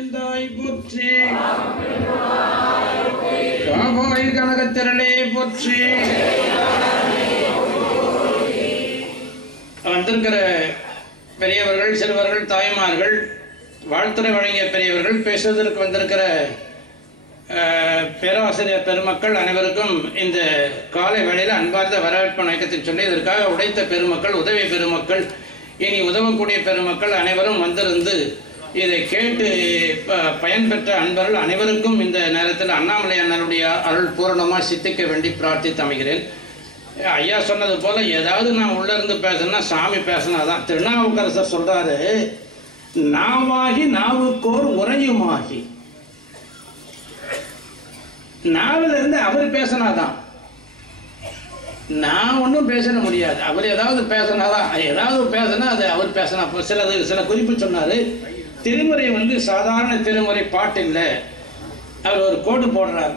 எந்தாய் போற்றி, காவாய் கனகத்திரளே போற்றி. வந்திருக்கிற பெரியவர்கள், சிறுவர்கள், தாய்மார்கள், வாழ்த்துறை வழங்கிய பெரியவர்கள், பேசுவதற்கு வந்திருக்கிற பேராசிரியர் பெருமக்கள் அனைவருக்கும் இந்த காலை வேளையில் அன்பார்ந்த வரவேற்பு வணக்கத்தை சொல்லி, இதற்காக உடைத்த பெருமக்கள், உதவி பெருமக்கள், இனி உதவக்கூடிய பெருமக்கள் அனைவரும் வந்திருந்து இதை கேட்டு பயன்பெற்ற அன்பர்கள் அனைவருக்கும் இந்த நேரத்தில் அண்ணாமலை அண்ணனுடைய அருள் பூரணமாக சித்திக்க வேண்டி பிரார்த்தித்து அமைகிறேன். ஐயா சொன்னது போல ஏதாவது நான் உள்ள இருந்து பேசணும்னா சாமி பேசினாதான். திருநாவுக்கரசர் சொல்றாரு, நாவாகி நாவுக்கோர் உரையுமாகி. நாவில இருந்து அவர் பேசினாதான், நான் ஒன்றும் பேச முடியாது. அவர் ஏதாவது பேசினாதான், ஏதாவது பேசினா அது அவர் பேசினா. சில குறிப்பு சொன்னாரு. திருமுறை சாதாரண திருமுறை பாட்டு இல்லை. அவர் ஒரு கோடு போடுறார்.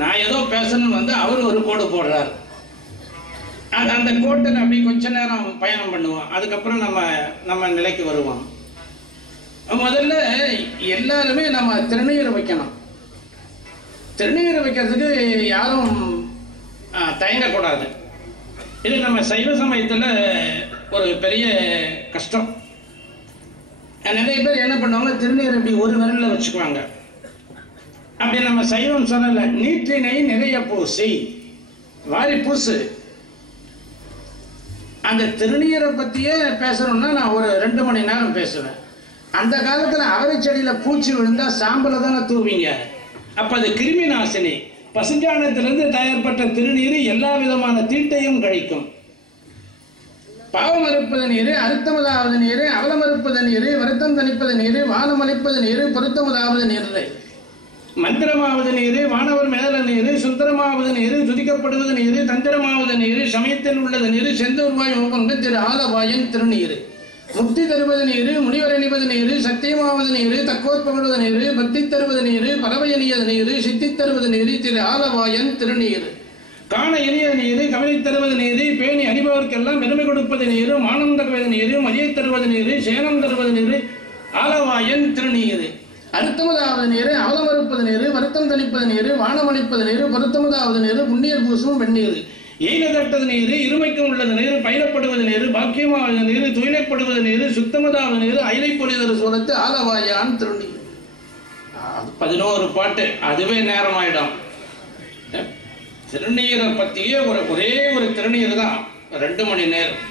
நான் ஏதோ பேசணும்னு அவர் ஒரு கோடு போடுறார். அந்த கோட்டில் அப்படி கொஞ்ச நேரம் பயணம் பண்ணுவோம். அதுக்கப்புறம் நம்ம நிலைக்கு வருவோம். முதல்ல எல்லாருமே நம்ம திருநீர் வைக்கணும். திருநீர் வைக்கிறதுக்கு யாரும் தயங்கக்கூடாது. இது நம்ம சைவ சமயத்தில் ஒரு பெரிய கஷ்டம். நிறைய பேர் என்ன பண்ணுவாங்க, திருநீர் இப்படி ஒரு விரலில் வச்சுக்குவாங்க. அப்படி நம்ம சைவம் சொல்லலை. நீற்றினை நிறைய பூசி வாரி பூசு. அந்த திருநீரை பற்றியே பேசணும்னா நான் ஒரு 2 மணி நேரம் பேசுவேன். அந்த காலத்தில் அவரை செடியில் பூச்சி விழுந்தா சாம்பலை தானே தூவிங்க. அப்போ அது கிருமி நாசினி. பசுஞ்சாணத்திலிருந்து தயார்பட்ட திருநீர் எல்லா விதமான தீட்டையும் கழிக்கும். பாவம் அறுப்பது நீர், அறுத்தமதாவது நீர், அவலம் அறுப்பது நீர், வருத்தம் தணிப்பது நீர், வானம் அளிப்பது நீர், பொருத்தமதாவது நீர், மந்திரமாவது நீர், வானவர் மேல நீர், சுந்தரமாவது நீர், துதிக்கப்படுவது நீர், தந்திரமாவது நீர், சமயத்தில் உள்ளது நீர், செந்தூர்வாய் முகங்க திரு ஆலவாயன் திருநீர், முக்தி தருவது நீர், முனிவர் அணிவது நீர், சத்தியமாவது நீர், தக்கோற்படுவது நீர், பக்தி தருவது நீர், பறவையணியது நீர், சித்தி தருவது நீர், திரு ஆலவாயன் திருநீர், காண இனிய நீர், கவலை தருவது நீர், பேணி அறிபவர்க்கெல்லாம் பெருமை கொடுப்பது நீர், மானம் தருவது நீர், மதியை தருவது நீர், சேனம் தருவது நீர், ஆலவாயன் திருநீர், அறுத்தமதாவது நீர், அவலம் அறுப்பது நீர், வருத்தம் தணிப்பது நீர், வானம் அளிப்பது நீர், பொருத்தமதாவது நீர், புண்ணியர் பூசும் வெந்நீர், எய்ன தட்டது நீர், இருமைக்கும் உள்ளது நீர், பயிரப்படுவது நீர், பாக்கியமாவது நீர், துயிலைப்படுவது நீர், சுத்தமதாவது நீர், அயிலை பொழிதரு சூரத்து ஆலவாயான் திருநீர். 11 பாட்டு. அதுவே நேரமாயிடும். திருநீரை பற்றியே ஒரே ஒரு திருநீர் தான் 2 மணி நேரம்.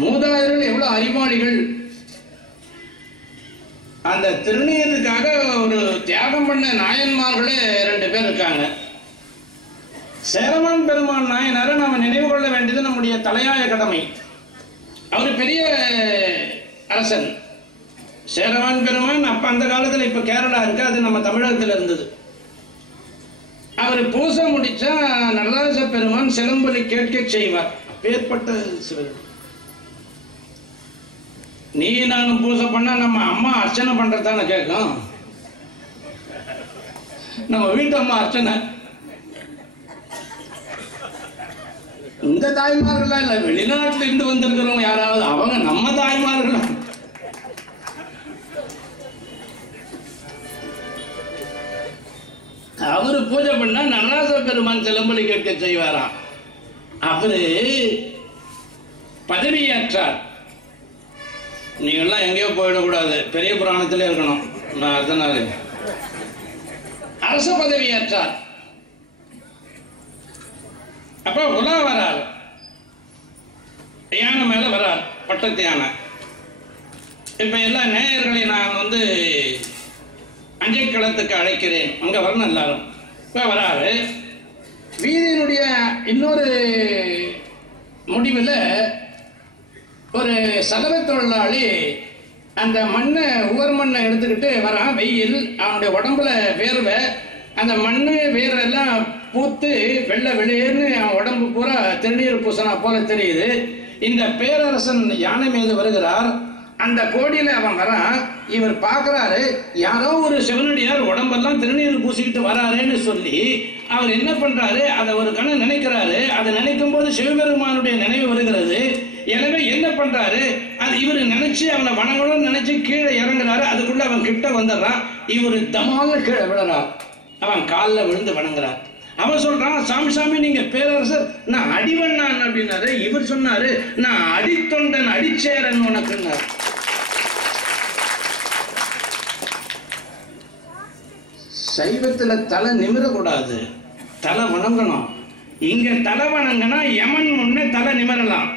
மூதாதையர்கள் எவ்வளவு அறிவாளிகள். அந்த திருநீருக்காக ஒரு தியாகம் பண்ண நாயன்மார்களே 2 பேர் இருக்காங்க. சேரமான் பெருமான் நாயனாரை நாம நினைவு கொள்ள வேண்டியது நம்முடைய தலையாய கடமை. அவர் பெரிய அரசன். சேரமான் பெருமான் அப்ப அந்த காலத்தில், இப்ப கேரளா இருக்கு, அது நம்ம தமிழகத்தில் இருந்தது. அவர் பூசை முடிச்சா நடராஜ பெருமான் சிலம்பொலி கேட்க செய்வார். அப்பேற்பட்ட சிவன். நீ நானும் பூசை பண்ணா நம்ம அம்மா அர்ச்சனை பண்றதான கேட்கும். நம்ம வீட்டு அம்மா அர்ச்சனை. இந்த தாய்மார்களா இல்ல, வெளிநாட்டுல இருந்து வந்திருக்கிறவங்க யாராவது, அவங்க நம்ம தாய்மார்களா? அவரு பூஜை பண்ணா நடராஜ பெருமான் சிலம்பொலி கேட்க செய்வாராம். அவரு பதவியேற்றார். நீங்கெல்லாம் எங்கேயோ போயிடக்கூடாது, பெரிய புராணத்திலே இருக்கணும். நான் அதனால அரச பதவியேற்றார். அப்ப உலா வரார், யானை மேல வரார், பட்டத்து யானை. இப்ப எல்லா நேயர்களை நான் அஞ்சை களத்துக்கு அழைக்கிறேன், அங்க வரணும் எல்லாரும். இப்ப வராரு. வீதியினுடைய இன்னொரு முடிவில் ஒரு சலவ தொழிலாளி அந்த மண்ணை, உவர் மண்ணை எடுத்துக்கிட்டு வரான். வெயில், அவனுடைய உடம்புல வேர்வை, அந்த மண்ணு வேரெல்லாம் பூத்து வெள்ளை வெளியேன்னு அவன் உடம்பு பூரா திருநீர் பூசனா போல தெரியுது. இந்த பேரரசன் யானை மீது வருகிறார். அந்த கோடியில அவன் வரான். இவர் பார்க்கிறாரு, யாரோ ஒரு சிவனடியார் உடம்பெல்லாம் திருநீர் பூசிக்கிட்டு வராருன்னு சொல்லி அவர் என்ன பண்றாரு, அதை ஒரு கணம் நினைக்கிறாரு. அதை நினைக்கும் போது சிவபெருமானுடைய நினைவு வருகிறது. எனவே என்ன பண்றாரு, அது இவரு நினைச்சு அவனை வணங்கணும்னு நினைச்சு கீழே இறங்குறாரு. அதுக்குள்ள அவன் கிட்ட வந்துடுறான். இவரு தமால கீழே விழுறான். அவன் காலில் விழுந்து வணங்குறான். அவன் சொல்றான், சாமி சாமி நீங்க பேரரசர், நான் அடிவண்ணான் அப்படின்னாரு. இவர் சொன்னாரு, நான் அடித்தொண்டன் அடிச்சேரன் உனக்குன்னாரு. சைவத்துல தலை நிமிரக்கூடாது, தலை வணங்கணும். இங்க தலை வணங்கினா யமன் முன்னே தலை நிமிரலாம்.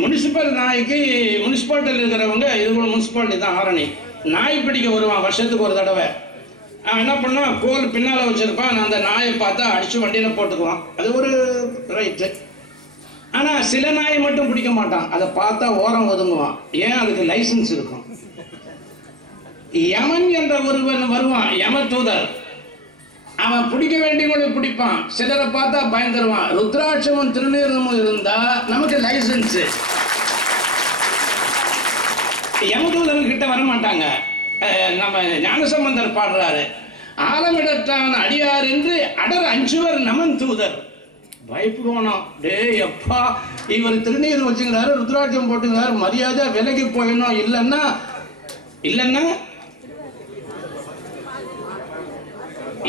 முனிசிபல் நாய்க்கு முனிசிபாலிட்டியில் இருக்கிறவங்க, இது கூட முனிசிபாலிட்டி தான் ஆரணி, நாய் பிடிக்க வருவான் வருஷத்துக்கு ஒரு தடவை. அவன் என்ன பண்ணுவான், கோல் பின்னால் வச்சிருப்பான். அந்த நாயை பார்த்தா அடிச்சு வண்டியில் போட்டுக்குவான். அது ஒரு ரைட்டு. ஆனால் சில நாயை மட்டும் பிடிக்க மாட்டான், அதை பார்த்தா ஓரம் ஒதுங்குவான். ஏன்? அதுக்கு லைசன்ஸ் இருக்கும். யமன் என்ற ஒருவன் வருவான், யம தூதர். அவன் பிடிக்க வேண்டியவங்களை பிடிப்பான். சிலரை பார்த்தா பயந்துருவான். ருத்ராட்சமும் திருநீரமும் இருந்தா நமக்கு லைசன்ஸ். யமதூதர் கிட்ட வர மாட்டாங்க. நம்ம ஞானசம்பந்தர் பாடுறாரு, ஆலமிடத்தான் அடியார் என்று அடர் அஞ்சுவர் நமன் தூதர். பயப்படுவானா, டே அப்பா இவர் திருநீர் வச்சுக்கிறாரு, ருத்ராட்சம் போட்டுக்கிறாரு, மரியாதை விலகி போயிடணும். இல்லைன்னா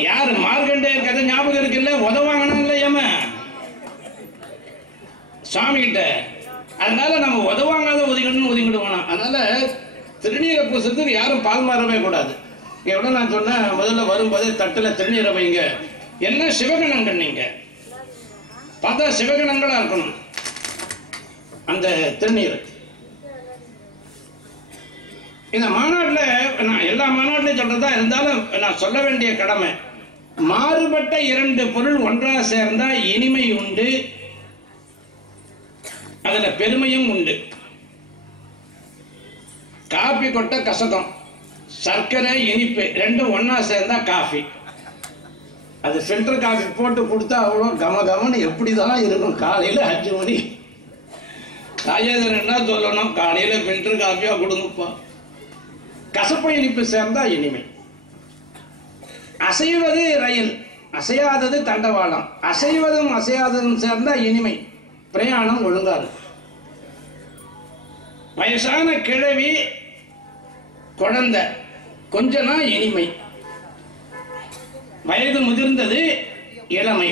யாரு மார்க்கண்டேயர் கதை ஞாபகம் இருக்குல்ல, உதவாங்கணும் இல்ல யம சாமி கிட்ட. அதனால நம்ம உதவாங்காத ஒதுங்கிடுவோம். அதனால திருநீரை பூசத்துக்கு யாரும் பால் மாறவே கூடாது. எவ்வளவு நான் சொன்னேன், முதல்ல வரும்போது தட்டுல திருநீரை வைங்க. என்ன சிவகணங்கள், நீங்க பார்த்தா சிவகணங்களா இருக்கணும் அந்த திருநீர். இந்த மாநாட்டில் நான் எல்லா மாநாட்டிலையும் சொல்றதா இருந்தாலும் நான் சொல்ல வேண்டிய கடமை, மாறுபட்ட இரண்டு பொருள் ஒன்றாக சேர்ந்தா இனிமை உண்டு, அதுல பெருமையும் உண்டு. காபி கொட்ட கசகம், சர்க்கரை இனிப்பு ரெண்டும் ஒன்னா சேர்ந்தா காஃபி. அது ஃபில்டர் காஃபி போட்டு கொடுத்தா அவ்வளோ கமகமன்னு எப்படிதான் இருக்கும். காலையில 5 மணி ராஜேந்திரன் என்ன சொல்லணும், காலையில ஃபில்டர் காஃபியா கொடுங்கப்பா. கசப்பு இனிப்பு சேர்ந்தா இனிமை. அசைவது ரயில், அசையாதது தண்டவாளம். அசைவதும் அசையாததும் சேர்ந்தா இனிமை, பிரயாணம் ஒழுங்கா இருக்கும். வயசான கிழவி குழந்தை கொஞ்சனா இனிமை, வயது முதிர்ந்தது இளமை,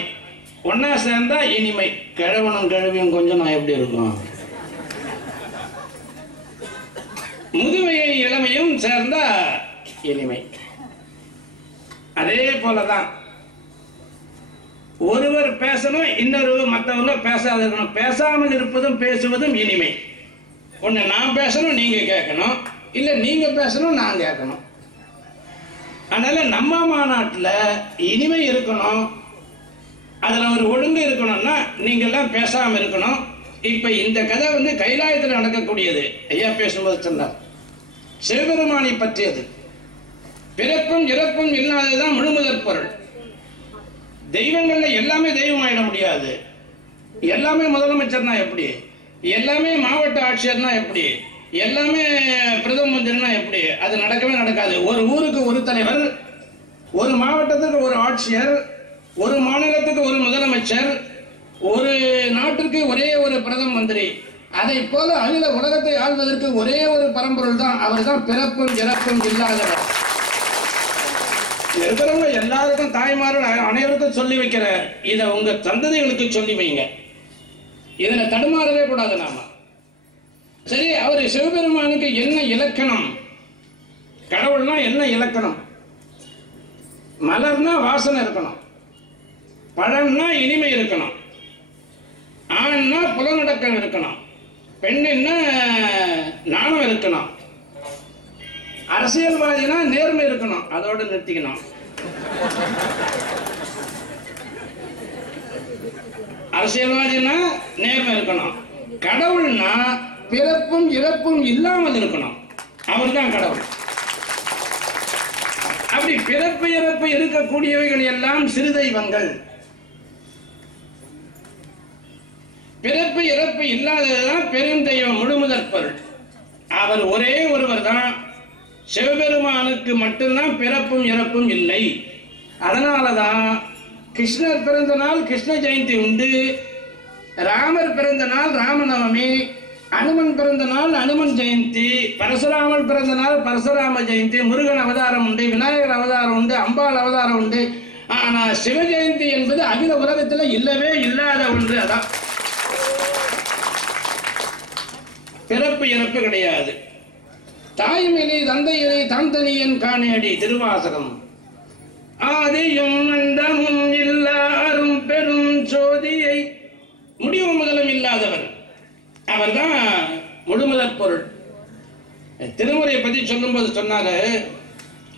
ஒன்னா சேர்ந்தா இனிமை. கிழவனும் கிழவியும் கொஞ்சம் நான் எப்படி இருக்கும். முதுமையும் இளமையும் சேர்ந்தா இனிமை. அதே போலதான் ஒருவர் பேசணும், இன்னொரு மற்றவங்க பேசாத இருக்கணும். பேசாமல் இருப்பதும் பேசுவதும் இனிமை. ஒண்ணு நான் பேசணும், நீங்க கேட்கணும், இல்ல நீங்க பேசணும், நான் கேட்கணும். அதனால நம்ம மாநாட்டில் இனிமை இருக்கணும், அதுல ஒரு ஒழுங்கு இருக்கணும்னா நீங்க எல்லாம் பேசாம இருக்கணும். இப்ப இந்த கதை கைலாயத்தில் நடக்கக்கூடியது. ஐயா பேசும்போது சொன்னார், சிவபெருமானை பற்றியது. பிறப்பும் இறப்பும் இல்லாததுதான் முழுமுதற் பொருள். தெய்வங்கள்ல எல்லாமே தெய்வம் ஆயிட முடியாது. எல்லாமே முதலமைச்சர்னா எப்படி, எல்லாமே மாவட்ட ஆட்சியர்னா எப்படி, எல்லாமே பிரதம மந்திரினா எப்படி? அது நடக்கவே நடக்காது. ஒரு ஊருக்கு ஒரு தலைவர், ஒரு மாவட்டத்துக்கு ஒரு ஆட்சியர், ஒரு மாநிலத்துக்கு ஒரு முதலமைச்சர், ஒரு நாட்டிற்கு ஒரே ஒரு பிரதம மந்திரி. அதை போல அகில உலகத்தை ஆள்வதற்கு ஒரே ஒரு பரம்பொருள் தான், அவர் தான் பிறப்பும் இறப்பும் இல்லாதவர். இருக்கிறவங்க எல்லாருக்கும் தாய்மார்கள் அனைவருக்கும் சொல்லி வைக்கிற இதை உங்க சந்ததிகளுக்கு சொல்லி வைங்க. இதுல தடுமாறவே கூடாது நாம. சரி, அவர் சிவபெருமானுக்கு என்ன இலக்கணம், கடவுள்னா என்ன இலக்கணம்? மலர்னா வாசனை இருக்கணும், பழம்னா இனிமை இருக்கணும், ஆண்னா புலநடக்கம் இருக்கணும், பெண்ணுன்னா நாணம் இருக்கணும், அரசியல்வாதினா நேர்மை இருக்கணும். அதோட நிறுத்திக்கணும். அரசியல்வாதினா நேர்மை இருக்கணும். கடவுள்னா பிறப்பும் இறப்பும் இல்லாமல் இருக்கணும். அவர் தான் கடவுள். அப்படி பிறப்பு இறப்பு இருக்கக்கூடியவைகள் எல்லாம் சிறு தெய்வங்கள். பிறப்பு இறப்பு இல்லாததுதான் பெருந்தெய்வம், முழுமுதற் பொருள். அவர் ஒரே ஒருவர் தான். சிவபெருமானுக்கு மட்டும்தான் பிறப்பும் இறப்பும் இல்லை. அதனாலதான் கிருஷ்ணர் பிறந்த நாள் கிருஷ்ண ஜெயந்தி உண்டு, ராமர் பிறந்த நாள் ராமநவமி, அனுமன் பிறந்த நாள் அனுமன் ஜெயந்தி, பரசுராமன் பிறந்த நாள் பரசுராம ஜெயந்தி, முருகன் அவதாரம் உண்டு, விநாயகர் அவதாரம் உண்டு, அம்பாள் அவதாரம் உண்டு. ஆனா சிவ ஜெயந்தி என்பது அகில உலகத்துல இல்லவே இல்லாத ஒன்று. அதான் பிறப்பு இறப்பு கிடையாது. தாயுமில்லை தந்தையிலே தான் தனியன் காணேடி திருவாசகம். ஆதியும் அந்தமும் எல்லாரும் பெரும் சோதியை, முடிவு முதலும் இல்லாதவர் அவர்தான் முழுமுதற் பொருள். திருமுறையை பத்தி சொல்லும்போது சொன்னாரு,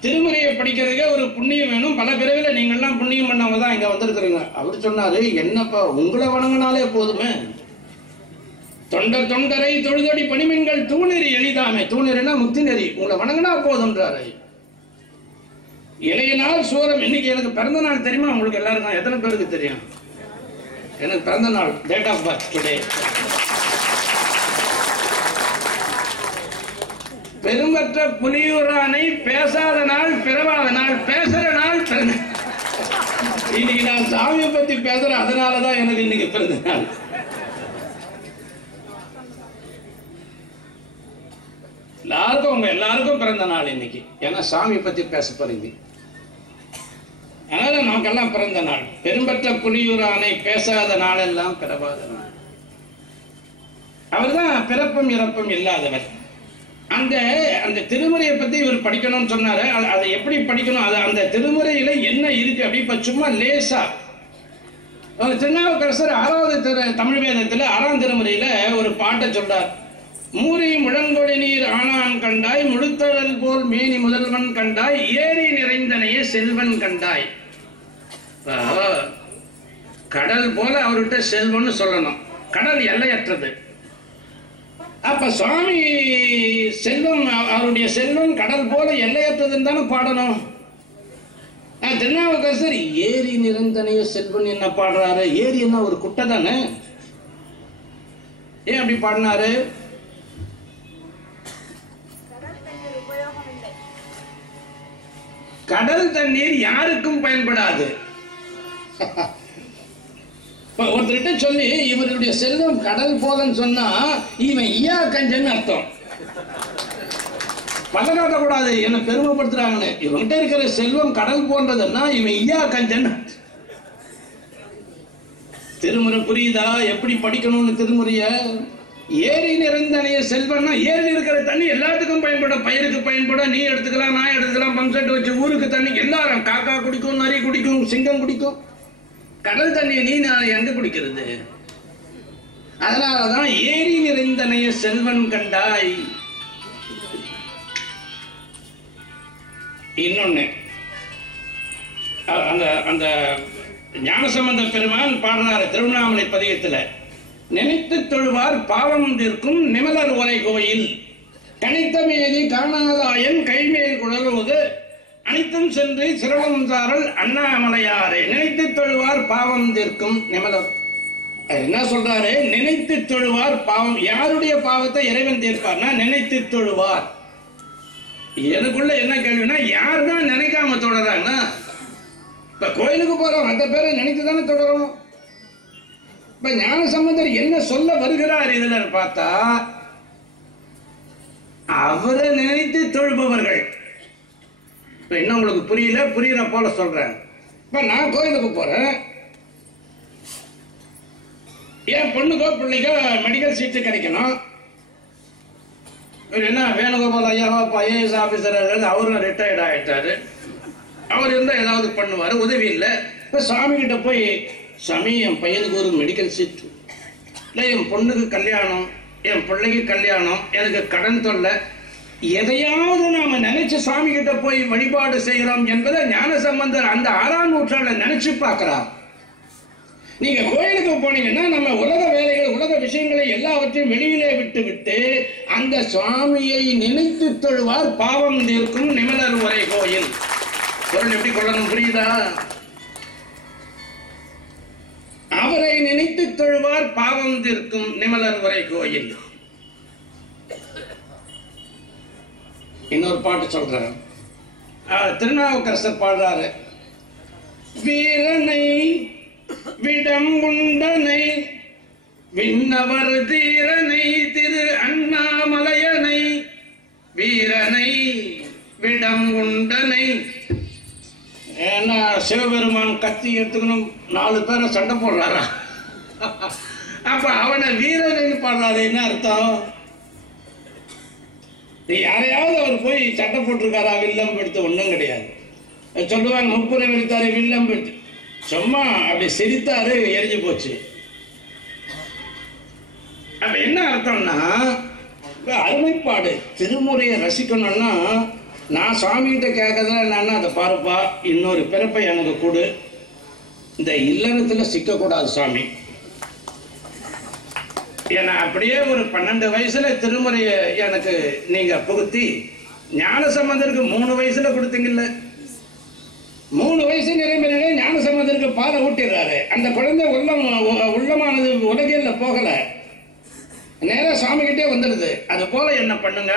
திருமுறையை படிக்கிறதுக்கே ஒரு புண்ணியம் வேணும், பல பிறவில நீங்கள்லாம் புண்ணியம் பண்ணவங்க தான் இங்க வந்திருக்கிறீங்க. அவர் சொன்னாரு, என்னப்பா உங்களை வணங்கினாலே போதுமே, தொண்டரை தொழுதடி பணிமென்கள் தூணெறி எளிதாமே. தூணெறினா முக்தி நெறி, உங்களை வணங்கினா போதும்ன்றாரு. இளைய நாள் சூரம். இன்னைக்கு எனக்கு பிறந்த நாள் தெரியுமா உங்களுக்கு எல்லாருக்கும்? எத்தனை பேருக்கு தெரியும்? எனக்கு பிறந்த நாள், டேட் ஆஃப் பர்த் டுடே. பெரும்பற்ற புலியூரானை பேசாத நாள் பிறவாத நாள், பேசுற நாள் பிறந்த. இன்னைக்கு நான் சாமியை பத்தி பேசுறேன், அதனாலதான் எனக்கு இன்னைக்கு பிறந்த நாள். எல்லாருக்கும் உங்க எல்லாருக்கும் பிறந்த நாள் இன்னைக்கு, ஏன்னா சாமி பத்தி பேச போறீங்க. அதனால நமக்கெல்லாம் பிறந்த நாள். பெரும்பற்ற புலியூரானை பேசாத நாளெல்லாம் பிறவாத நாள். அவர்தான் பிறப்பும் இறப்பும் இல்லாதவர். அந்த அந்த திருமுறையை பத்தி இவர் படிக்கணும்னு சொன்னாரு. அதை எப்படி படிக்கணும், அது அந்த திருமுறையில என்ன இருக்கு அப்படி இப்ப சும்மா லேசா. திருநாவுக்கரசர் 6வது தமிழ் வேதத்துல 6ஆம் திருமுறையில ஒரு பாட்டை சொல்றார். மூரி முழங்கொடி நீர் ஆனான் கண்டாய், முழுத்தழல் போல் மேனி முதல்வன் கண்டாய், ஏரி நிறைந்தனைய செல்வன் கண்டாய். கடல் போல அவர்கிட்ட செல்வன்னு சொல்லணும். கடல் எல்லையற்றது. அப்ப சுவாமி செல்வம், அவருடைய செல்வம் கடல் போல எல்லையற்றதுன்னு தானே பாடணும். திருநாவுக்கரசர் ஏரி நிரந்தனைய செல்வன் என்ன பாடுறாரு? ஏரி என்ன ஒரு குட்டை தானே, ஏன் அப்படி பாடினாரு? கடல் தண்ணீர் யாருக்கும் பயன்படாது. ஒருத்தர்கிட்ட சொல்லி இவருடைய செல்வம் கடல் போலன்னு சொன்னா இவன் ஈயா கஞ்சன்னு அர்த்தம். பல்ல காட்டக்கூடாது, என்ன பெருமைப்படுத்துறாங்கன்னு. இவன்கிட்ட இருக்கிற செல்வம் கடல் போன்றதுன்னா இவன் ஈயா கஞ்சன். திருமுறை புரியுதா எப்படி படிக்கணும்னு? திருமுறைய ஏரி நிறைந்தனைய செல்வம்னா ஏரியில் இருக்கிற தண்ணி எல்லாத்துக்கும் பயன்படும். பயிருக்கு பயன்படும், நீ எடுத்துக்கலாம், நான் எடுத்துக்கலாம், பம்ப் செட் வச்சு ஊருக்கு தண்ணி எல்லாரும், காக்கா குடிக்கும், நரி குடிக்கும், சிங்கம் குடிக்கும். கடல் தண்ணியை நீ நான் எங்க குடிக்கிறது? அதனாலதான் ஏரி நிறைந்தனைய செல்வன் கண்டாய். இன்னொன்னு, அந்த அந்த ஞானசம்பந்த பெருமான் பாடுறாரு திருவண்ணாமலை பதிகத்துல, நினைத்து தொழுவார் பாவம் தீர்க்கும் நிமலர் உரை கோயில், கணித்த மேதி காணாதாயன் கைமேல் குழலுவது அனைத்தும் சென்று சிரவம் சாரல் அண்ணாமலையாரே. நினைத்து தொழுவார் பாவம் தீர்க்கும் நிமலர். என்ன சொல்றாரு? நினைத்து தொழுவார் பாவம். யாருடைய பாவத்தை இறைவன் தீர்ப்பார்னா நினைத்து தொழுவார். எனக்குள்ள என்ன கேள்வினா, யார் தான் நினைக்காம தொடறாங்கன்னா, இப்ப கோயிலுக்கு போறோம், அந்த பேரை நினைத்து தானே தொடரும். இப்ப ஞானசம்பந்தர் என்ன சொல்ல வருகிறார் இதுல பார்த்தா, அவரை நினைத்து தொழுபவர்கள். இப்ப என்ன உங்களுக்கு புரியல? புரியுற போல சொல்றேன். இப்ப நான் கோயிலுக்கு போறேன், என் பொண்ணுக்கோ பிள்ளைக்கோ மெடிக்கல் சீட்டு கிடைக்கணும். என்ன வேணுகோபால் ஐயாவா ஐஏஎஸ் ஆபீசர், அவரும் ரிட்டையர்ட் ஆயிட்டாரு. அவர் இருந்தா ஏதாவது பண்ணுவாரு, உதவி இல்லை. இப்ப சாமி கிட்ட போய், சாமி என் பையனுக்கு ஒரு மெடிக்கல் சீட்டு இல்லை, என் பொண்ணுக்கு கல்யாணம், என் பிள்ளைக்கு கல்யாணம், எனக்கு கடன் தொல்லை, எதையாவது நாம நினைச்சு சாமி கிட்ட போய் வழிபாடு செய்கிறோம் என்பதை ஞானசம்பந்தர் அந்த 6ஆம் நூற்றாண்டுல நினைச்சு பார்க்கிறார். நீங்க கோயிலுக்கு போனீங்கன்னா நம்ம உலக வேலைகள், உலக விஷயங்களை எல்லாவற்றையும் வெளியிலே விட்டு விட்டு அந்த சுவாமியை நினைத்து தொழுவார் பாவம் தீர்க்கும் நிமலர் உரை கோயில். பொருள் எப்படி கொள்ளணும் புரியுதா? அவரை நினைத்து தொழுவார் பாவம் தீர்க்கும் நிமலர் உரை கோயில். இன்னொரு பாட்டு சொல்றாரு, திருநாவுக்கரசர் பாடுறாரு. வீரனை விடம் உண்டனை விண்ணவர் தீரனை திரு அண்ணாமலையனை வீரனை விடம் உண்டனை. ஏன்னா சிவபெருமான் கத்தி எடுத்துக்கணும் 4 பேரை சண்டை போடுறாரா? அப்ப அவனை வீரனை பாடுறாரு. என்ன அர்த்தம்? யாரையாவது அவர் போய் சண்டை போட்டிருக்காரா? வில்லம் எடுத்து ஒன்றும் கிடையாது. சொல்லுவாங்க முப்புரை வெடித்தாரு வில்லம் எடுத்து, சும்மா அப்படி சிரித்தாரு, எரிஞ்சு போச்சு. அப்ப என்ன அர்த்தம்னா அருமைப்பாடு. திருமுறையை ரசிக்கணும்னா நான் சுவாமிகிட்ட கேட்கறதுல என்னன்னா, அதை பாருப்பா, இன்னொரு பிறப்பை எனக்கு கொடு, இந்த இல்லறத்துல சிக்கக்கூடாது சுவாமி. ஏன்னா அப்படியே ஒரு 12 வயசுல திருமுறையை எனக்கு நீங்க புகுத்தி, ஞான சம்பந்தருக்கு 3 வயசுல கொடுத்தீங்கல்ல, 3 வயசு நிறைய ஞான சம்பந்தருக்கு பாலை ஊட்டிடுறாரு. அந்த குழந்தை உள்ளமானது உலகில் போகல, நேரம் சுவாமி கிட்டே வந்துடுது. அது போல என்ன பண்ணுங்க,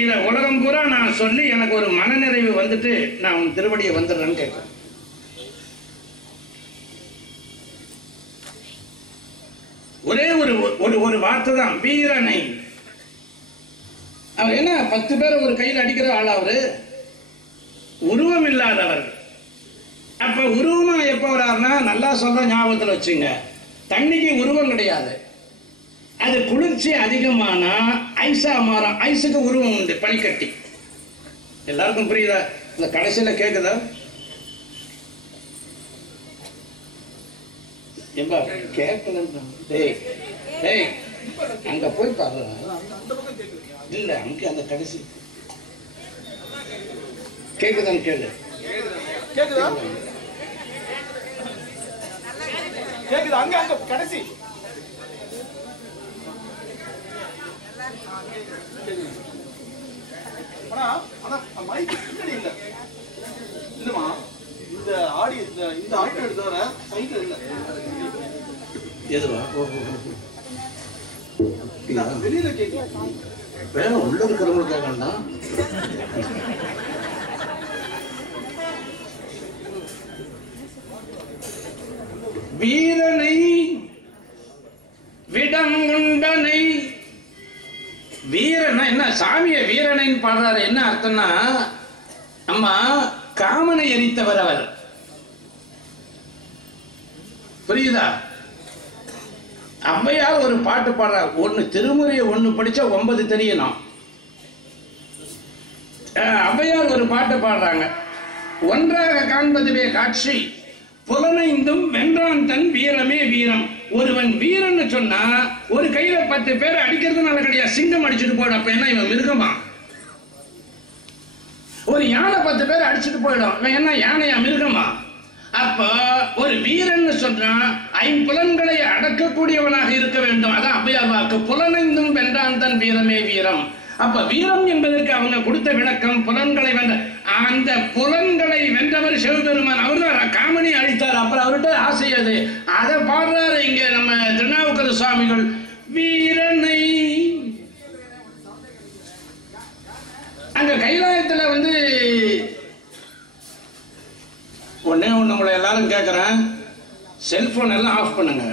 இதை உலகம் பூரா நான் சொல்லி எனக்கு ஒரு மனநிறைவு வந்துட்டு நான் உன் திருவடியை வந்துடுறேன்னு கேட்கிறேன். ஒரே ஒரு வார்த்தை தான், வீரனை. அவர் என்ன 10 பேர் ஒரு கையில் அடிக்கிற ஆள், அவரு உருவம் இல்லாதவர். அப்ப உருவமா எப்ப வர்றாருன்னா, நல்லா சொல்ற ஞாபகத்தில் வச்சுங்க, தண்ணிக்கு உருவம் கிடையாது. அது குளிர்ச்சி அதிகமானா ஐஸா மாறும். ஐஸுக்கு உருவம் உண்டு, பனிக்கட்டி. எல்லாருக்கும் புரியுதா? இந்த கடைசியில கேக்குதா? கேட்கல. அங்க போய் பாரு. இல்ல அங்க அந்த கடைசி கேக்குதான்னு கேளு. கேக்குதா? கேக்குதா? அங்க அங்க கடைசி இல்லமா, இந்த ஆடி இந்த ஆட்டோ எடுத்தவர சைக்கிள் இல்ல. எதுவா? வெளியில கேட்க வேணும், உள்ள இருக்கிறவங்க கேட்கணும்னா. வீரனை விடம் உண்டனை. வீரனை என்ன, சாமிய வீரனைன்னு பாடுறாரு. என்ன அர்த்தம்னா, அம்மா காமனை எரித்தவர் அவர். புரியுதா? ஔவையார் ஒரு பாட்டு பாடுறார். 1 திருமுறையை 1 படிச்சா 9 தெரியணும். ஔவையார் ஒரு பாட்டு பாடுறாங்க. ஒன்றாக காண்பதுவே காட்சி, புலனைந்தும் வென்றான் தன் வீரமே வீரம். ஒருவன் வீரன்னு சொன்னா ஒரு கையில 10 பேரை அடிக்கிறதுனால கிடையாது, சிங்கம் அடிச்சுட்டு போயிடும். அப்ப என்ன இவன் மிருகமா? ஒரு யானை 10 பேரை அடிச்சுட்டு போயிடும், இவன் என்ன யானையா, மிருகமா? அப்ப ஒரு வீரன் சொன்னா 5 புலன்களை அடக்கக்கூடியவனாக இருக்க வேண்டும். அதான் ஔவையார் வாக்கு, புலனைந்தும் வென்றான் தன் வீரமே வீரம். அப்ப வீரம் என்பதற்கு அவங்க கொடுத்த விளக்கம் புலன்களை வென்ற. அந்த புலன்களை வென்றவர் சிவபெருமான். அவர்தான் காமனை அழித்தார். அப்புறம் அவர்கிட்ட ஆசை அது, அதை பாடுறாரு இங்க நம்ம திருநாவுக்கரசு சுவாமிகள். வீரனை அங்க கைலாயத்துல ஒன்னே ஒண்ணு உங்களை எல்லாரும் கேட்கிறேன், செல்போன் எல்லாம் ஆஃப் பண்ணுங்க.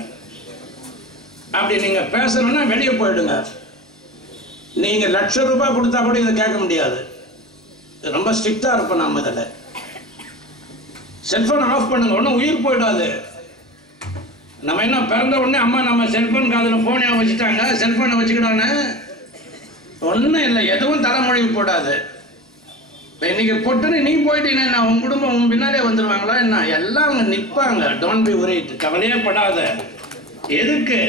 அப்படி நீங்க பேசணும்னா வெளியே போயிடுங்க. நீங்க ₹1,00,000 கொடுத்தா கூட இதை கேட்க முடியாது. ரொம்ப ஸ்ட்ரிக்டா இருப்போம் நாம. இதில் செல்போன் ஆஃப் பண்ணுங்க, ஒன்றும் உயிர் போயிடாது. நம்ம என்ன பிறந்த உடனே அம்மா நம்ம செல்போன் காதில் போனே வச்சுட்டாங்க, செல்போனை வச்சுக்கிட்டானே, ஒன்றும் இல்லை, எதுவும் தலைமொழி போடாது. இன்னைக்கு பொட்டுன்னு நீ போயிட்டீங்கன்னா உன் குடும்பம் உன் பின்னாலே வந்துடுவாங்களா என்ன? எல்லாம் அவங்க நிற்பாங்க. டோன்ட் பி வரிட், கவலையே படாத. எதுக்கு?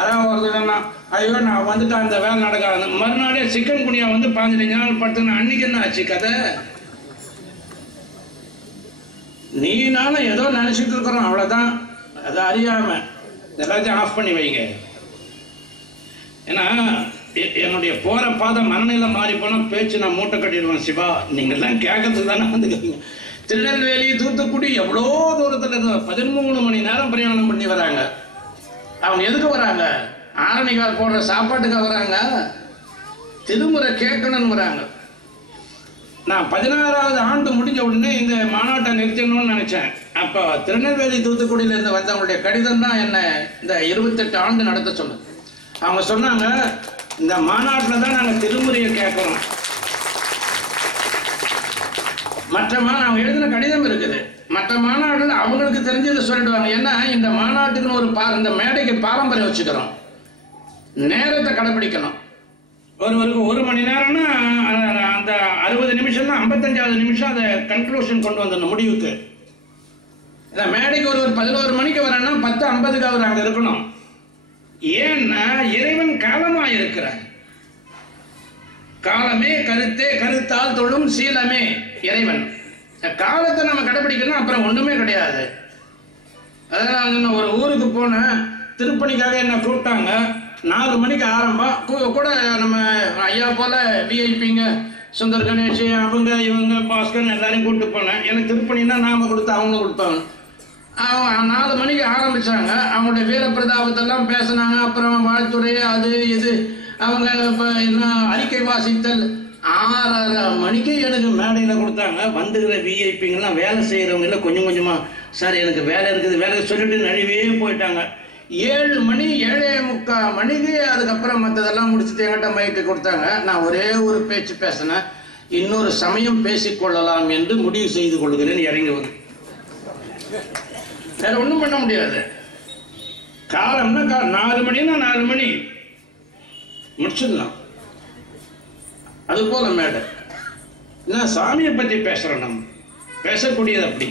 அதான் வருதுன்னா, ஐயோ நான் வந்துட்டு அந்த வேலை நடக்காது, மறுநாளே சிக்கன் குனியா 15 நாள் படுத்துனா அன்னைக்கு என்ன ஆச்சு கதை? நீ நானும் ஏதோ நினைச்சிட்டு இருக்கிறோம், அவ்வளவுதான். அதை அறியாம எல்லாத்தையும் ஆஃப் பண்ணி வைங்க. ஏன்னா என்னுடைய போற பாதை மனநிலை மாறி போனா பேச்சு நான் மூட்டை கட்டிடுவேன். சிவா நீங்கெல்லாம் கேட்கறதுக்கு தானே வந்துக்கிறீங்க. திருநெல்வேலி தூத்துக்குடி எவ்வளோ தூரத்துல இருந்து 13 மணி நேரம் பிரயாணம் பண்ணி வராங்க. அவங்க எதுக்கு வராங்க? ஆரணிக்கார் போடுற சாப்பாட்டுக்கு வராங்க, திருமுறை கேட்கணும்னு வராங்க. நான் 16வது ஆண்டு முடிஞ்ச உடனே இந்த மாநாட்டை நிறுத்தணும்னு நினைச்சேன். அப்போ திருநெல்வேலி தூத்துக்குடியிலிருந்து வந்தவங்களுடைய கடிதம் தான் என்ன இந்த 28 ஆண்டு நடத்த சொன்னது. அவங்க சொன்னாங்க, இந்த மாநாட்டில் தான் நாங்கள் திருமுறையை கேட்குறோம். அவங்க எழுதின கடிதம் இருக்குது. மற்ற மாநாடுல அவங்களுக்கு தெரிஞ்சதை சொல்லிடுவாங்க. ஏன்னா இந்த மாநாட்டுக்குன்னு இந்த மேடைக்கு பாரம்பரியம் வச்சுக்கிறோம். நேரத்தை கடைபிடிக்கணும். ஒருவருக்கு 1 மணி நேரம்னா அந்த 60 நிமிஷம்னா 55வது நிமிஷம் அதை கன்க்ளூஷன் கொண்டு வந்துடணும் முடிவுக்கு. மேடைக்கு ஒருவர் 11 மணிக்கு வரேன்னா 10:50க்கு அவர் அங்க இருக்கணும். ஏன்னா இறைவன் காலமாக இருக்கிறார். காலமே கருத்தே, கருத்தால் தொழும் சீலமே இறைவன். காலத்தை நம்ம கடைபிடிக்கணும், அப்புறம் ஒண்ணுமே கிடையாது. அதனால ஒரு ஊருக்கு போனேன், திருப்பணிக்காக என்ன கூப்பிட்டாங்க. 4 மணிக்கு ஆரம்பம். கூட நம்ம ஐயா போல விஐபிங்க, சுந்தர் கணேஷ், அவங்க இவங்க பாஸ்கர் எல்லாரையும் கூப்பிட்டு போனேன். எனக்கு திருப்பணின்னா நாம கொடுத்து அவங்க கொடுப்பாங்க. அவங்க 4 மணிக்கு ஆரம்பிச்சாங்க. அவங்களுடைய வீரப்பிரதாபத்தெல்லாம் பேசினாங்க. அப்புறம் வாழ்த்துறை அது இது அவங்க என்ன அறிக்கை வாசித்தல். 6:30 மணிக்கு எனக்கு மேடையில் கொடுத்தாங்க. வந்துக்கிற விஐபிங்கெல்லாம் வேலை செய்கிறவங்க இல்லை, கொஞ்சம் கொஞ்சமாக சார் எனக்கு வேலை இருக்குது வேலை சொல்லிட்டு நழுவே போயிட்டாங்க. 7 மணி 7:45 மணிக்கு அதுக்கப்புறம் மற்றதெல்லாம் முடிச்சுட்டு என்கிட்ட மைக்கு கொடுத்தாங்க. நான் ஒரே ஒரு பேச்சு பேசினேன். இன்னொரு சமயம் பேசிக்கொள்ளலாம் என்று முடிவு செய்து கொள்கிறேன். இறங்கி வந்து வேற ஒன்றும் பண்ண முடியாது. காலம்னா 4 மணினா 4 மணி முடிச்சிடலாம். அது போல மேடை நான் சாமியை பற்றி பேசுறோம், நம்ம பேசக்கூடியது அப்படி.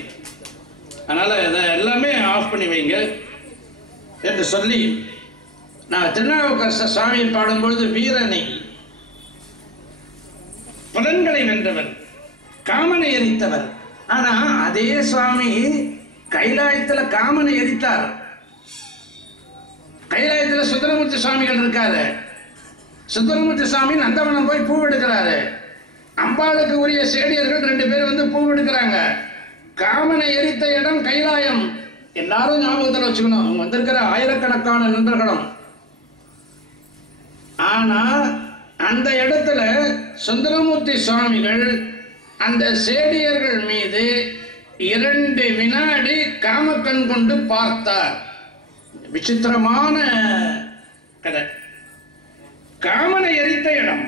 அதனால இதை எல்லாமே ஆஃப் பண்ணி வைங்க என்று சொல்லி, நான் திருநாவுக்கரசர் சுவாமியை பாடும்பொழுது வீரனை புலன்களை வென்றவர், காமனை எரித்தவர். ஆனா அதே சுவாமி கைலாயத்துல காமனை எரித்தார். கைலாயத்துல சுந்தரமூர்த்தி சுவாமிகள் இருக்காரு. சுந்தரமூர்த்தி சுவாமி நந்தவனம் போய் பூ எடுக்கிறாரு. அம்பாளுக்கு உரிய சேடியர்கள் 2 பேர் வந்து பூ எடுக்கிறாங்க. காமனை எரித்த இடம் கைலாயம். எல்லாரும் ஞாபகத்தில் வச்சுக்கணும். அவங்க வந்திருக்கிற ஆயிரக்கணக்கான நண்பர்களும். ஆனா அந்த இடத்துல சுந்தரமூர்த்தி சுவாமிகள் அந்த சேடியர்கள் மீது 2 வினாடி காமக்கண் கொண்டு பார்த்தார். விசித்திரமான கதை. காமனை எரித்த இடம்.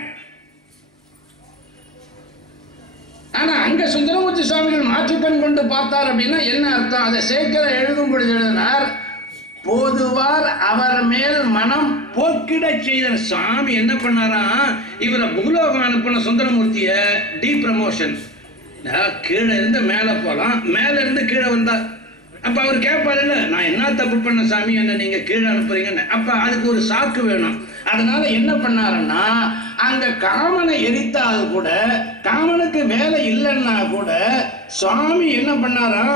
ஆனா அங்க சுந்தரமூர்த்தி சுவாமிகள் மாற்றுக்கண் கொண்டு பார்த்தார் அப்படின்னா என்ன அர்த்தம்? அதை சேர்க்கிற எழுதும் பொழுது எழுதினார், போதுவார் அவர் மேல் மனம் போக்கிட செய்த. சுவாமி என்ன பண்ணாரா, இவரை பூலோகம் அனுப்பின சுந்தரமூர்த்திய டி ப்ரமோஷன். கீழே இருந்து மேல போலாம், மேல இருந்து கீழே வந்தா. அப்ப அவர் கேட்பாரு, நான் என்ன தப்பு பண்ண சாமி, என்ன நீங்க கீழே அனுப்புறீங்கன்னு. அப்ப அதுக்கு ஒரு சாக்கு வேணும். அதனால என்ன பண்ணாருன்னா, அங்க காமனை எரித்தால் கூட, காமனுக்கு வேலை இல்லைன்னா கூட சுவாமி என்ன பண்ணாரா,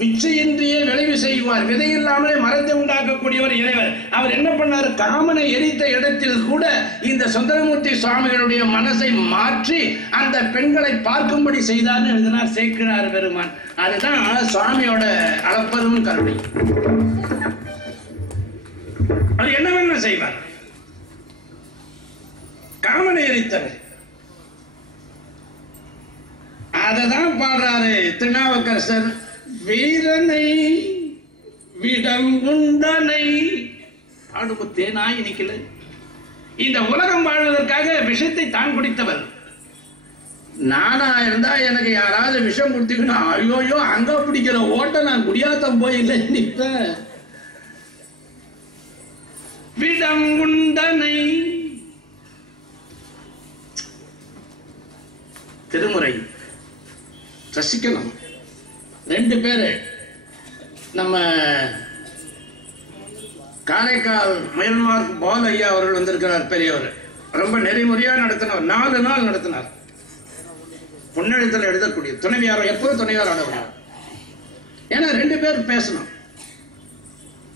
விச்சையின்றியே விளைவு செய்வார், விதை இல்லாமலே மரத்தை உண்டாக்கக்கூடியவர் இறைவர். அவர் என்ன பண்ணாரு, காமனை எரித்த இடத்தில் கூட இந்த சுந்தரமூர்த்தி சுவாமிகளுடைய மனசை மாற்றி அந்த பெண்களை பார்க்கும்படி செய்தார்னு எழுதினார் சேக்கிழார் பெருமான். அதுதான் சுவாமியோட அளப்பெரும் கருணை. அவர் என்ன வேணா செய்வார். காமனை எரித்தவர். அததான் பாடுறாரு திருநாவுக்கரசர். வீரனை விடம் உண்டனை பாடுபத்தே நாய் நிக்கல. இந்த உலகம் வாழ்வதற்காக விஷத்தை தான் குடித்தவர். நானா இருந்தா எனக்கு யாராவது விஷம் குடித்துக்கணும், ஐயோயோ அங்க பிடிக்கிற ஓட்ட நான் குடியாத்தம் போயில்லை நிற்பேன். விடம் உண்டனை திருமுறை ரசிக்கணும். 2 பேரு நம்ம காரைக்கால் மயில்மார்க் பால் ஐயா அவர்கள் வந்திருக்கிறார். பெரியவர், ரொம்ப நெறிமுறையா நடத்தினார். 4 நாள் நடத்தினார். பொன்னெழுத்தில் எழுதக்கூடிய துணைவியார், எப்போதும் துணைவியார் ஆடணும். ஏன்னா 2 பேர் பேசணும்.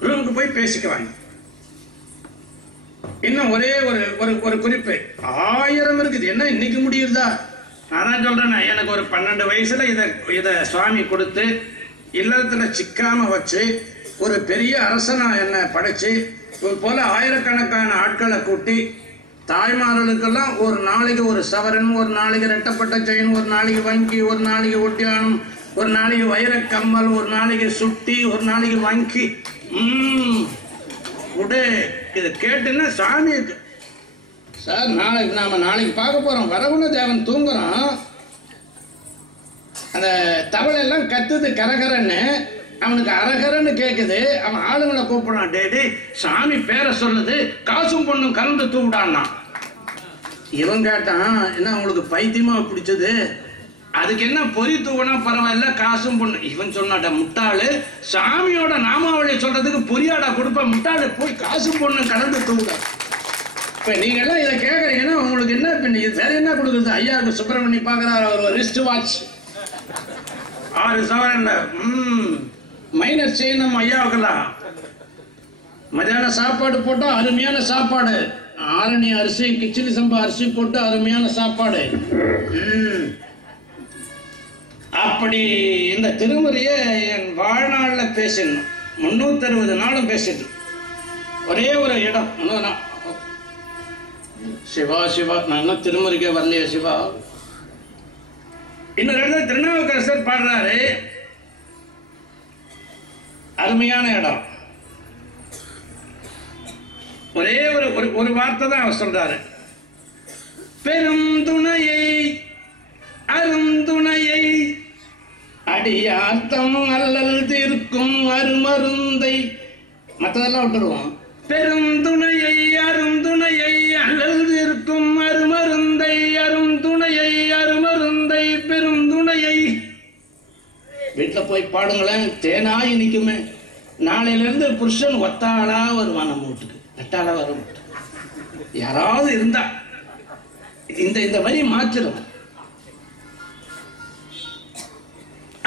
ரூமுக்கு போய் பேசிக்குவாங்க. இன்னும் ஒரே ஒரு குறிப்பு, 1000 இருக்குது. என்ன இன்னைக்கு முடியுதா? நான் சொல்றேன், எனக்கு ஒரு 12 வயசுல இத சுவாமி கொடுத்து இல்லத்துல சிக்காம வச்சு ஒரு பெரிய அரசனா என்ன படைச்சு போல ஆயிரக்கணக்கான ஆட்களை கூட்டி தாய்மார்களுக்கெல்லாம் ஒரு நாளைக்கு ஒரு சவரன், ஒரு நாளைக்கு ரெட்டப்பட்ட செயின், ஒரு நாளைக்கு வங்கி, ஒரு நாளைக்கு ஒட்டியானம், ஒரு நாளைக்கு வைரக்கம்மல், ஒரு நாளைக்கு சுட்டி, ஒரு நாளைக்கு வங்கி. உடே இதை கேட்டுன்னா சாமி சார் நாளைக்கு பார்க்க போறோம். வரகுண தேவன் தூங்குறான். அந்த தவளை எல்லாம் கத்துது கரகரன்னு. அவனுக்கு அரகரன்னு கேட்குது. அவன் ஆளுங்களை கூப்பிடான். டே சாமி பேரை சொல்லுது, காசும் பொண்ணும் கலந்து தூவிடான்னா. இவன் கேட்டான், என்ன உங்களுக்கு பைத்தியமா பிடிச்சது? அதுக்கு என்ன பொறி தூவனா பரவாயில்ல, காசும் பொண்ணு. இவன் சொன்னாட்ட முட்டாளு, சாமியோட நாமாவளி சொல்றதுக்கு பொரியாடா கொடுப்ப, முட்டாளு போய் காசும் பொண்ணு கலந்து தூவிட. இப்ப நீங்க எல்லாம் இதை கேட்கறீங்கன்னா உங்களுக்கு என்ன வேற என்ன கொடுக்குறது? ஐயாவுக்கு சுப்பிரமணி பாக்குறாரு, ஒரு ரிஸ்ட் வாட்ச் 6 சவரன்ல மைனர் செய்யணும் ஐயாவுக்கெல்லாம். மதியான சாப்பாடு போட்டா அருமையான சாப்பாடு, ஆரணி அரிசி, கிச்சிலி சம்பா அரிசி போட்டு அருமையான சாப்பாடு. அப்படி இந்த திருமுறையை என் வாழ்நாள்ல பேசணும். 360 நாளும் பேசிட்டு ஒரே ஒரு இடம் சிவா சிவா. நான் இன்னும் திருமுறைக்கே வரலையே சிவா. இன்னொரு இடத்துல திருநாவுக்கரசர் பாடுறாரு, அருமையான இடம். ஒரே ஒரு வார்த்தை தான் அவர் சொல்றாரு. பெரும் துணையை அருந்துணையை அடியார்த்தம் அல்லல் தீர்க்கும் அருமருந்தை. மற்றதெல்லாம் விட்டுடுவோம். பெருந்துணையை அருந்துணையை அல்லல் தீர்க்கும் அருமருந்தை, அருந்துணையை அருமருந்தை பெருந்துணையை. வீட்டுல போய் பாடுங்களேன், தேனாய் நிக்குமே. நாளையில இருந்து புருஷன் ஒத்தாளா வருவான் நம்ம வீட்டுக்கு, எட்டாளா வர மாட்டான். யாராவது இருந்தா இந்த வரி மாற்றிடும்.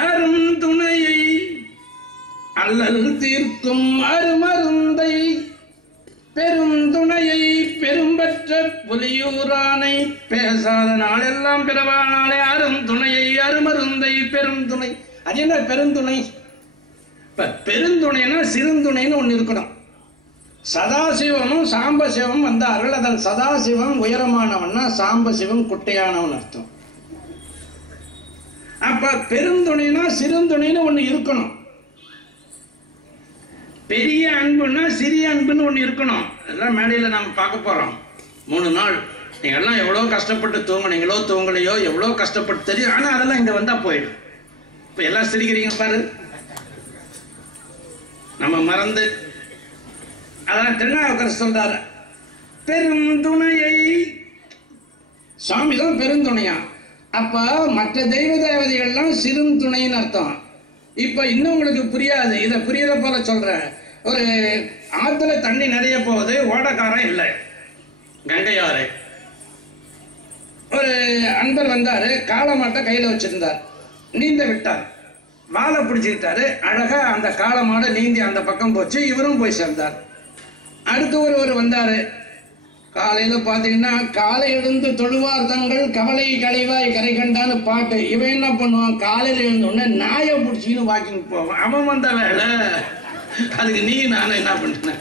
அருந்துணையை அல்லல் தீர்க்கும் அருமருந்தை பெருந்துணையை பெரும்பற்ற புலியூரானை பேசாத நாளெல்லாம் பிறவானாலே அருந்துணையை அருமருந்தை பெருந்துணை. அது என்ன பெருந்துணை? இப்ப பெருந்துணைனா சிறுந்துணைன்னு ஒண்ணு இருக்கணும். சதாசிவமும் சாம்பசிவம் வந்தார்கள். அதன் சதாசிவம் உயரமானவன்னா சாம்பசிவம் குட்டையானவன் அர்த்தம். அப்ப பெருந்துணைனா சிறுந்துணைன்னு ஒண்ணு இருக்கணும். பெரிய அன்புன்னா சிறிய அன்புன்னு ஒண்ணு இருக்கணும். எல்லாம் மேடையில நாம பார்க்க போறோம். 3 நாள் நீங்க எல்லாம் எவ்வளவு கஷ்டப்பட்டு தூங்குனீங்களோ தூங்கலையோ, எவ்வளவு கஷ்டப்பட்டு தெரியும். ஆனா அதெல்லாம் இங்க வந்தா போயிடும். இப்ப எல்லாம் சிரிக்கிறீங்க பாரு, நம்ம மறந்து. அதான் திருநாவுக்கரசர் சொல்றாரு, பெருந்துணையை. சாமி தான் பெருந்துணையா. அப்ப மற்ற தெய்வ தேவதைகள்லாம் சிறுந்துணைன்னு அர்த்தம். இப்ப இன்னும் உங்களுக்கு புரியாது, இதை புரியற போல சொல்றேன். ஒரு ஆத்துல தண்ணி நிறைய போகுது, ஓடக்காரன் இல்லை, கங்கையாறு. ஒரு அன்பர் வந்தாரு, காளமாட்டை கையில வச்சிருந்தார், நீந்த விட்டார், வாழை பிடிச்சுக்கிட்டாரு. அழகா அந்த காளமாடை நீந்தி அந்த பக்கம் போச்சு, இவரும் போய் சேர்ந்தார். அடுத்து ஒருவர் வந்தாரு, காலையில பாத்தீங்கன்னா காலை எழுந்து தொழுவார் தங்கள் கவலை களைவாய் கரை கண்டான்னு பாட்டு. இவன் என்ன பண்ணுவான், காலையில எழுந்தோடனே நாயை பிடிச்சின்னு வாக்கிங் போவான். அவன் வந்த வேலை, அதுக்கு நீ நானும் என்ன பண்ண,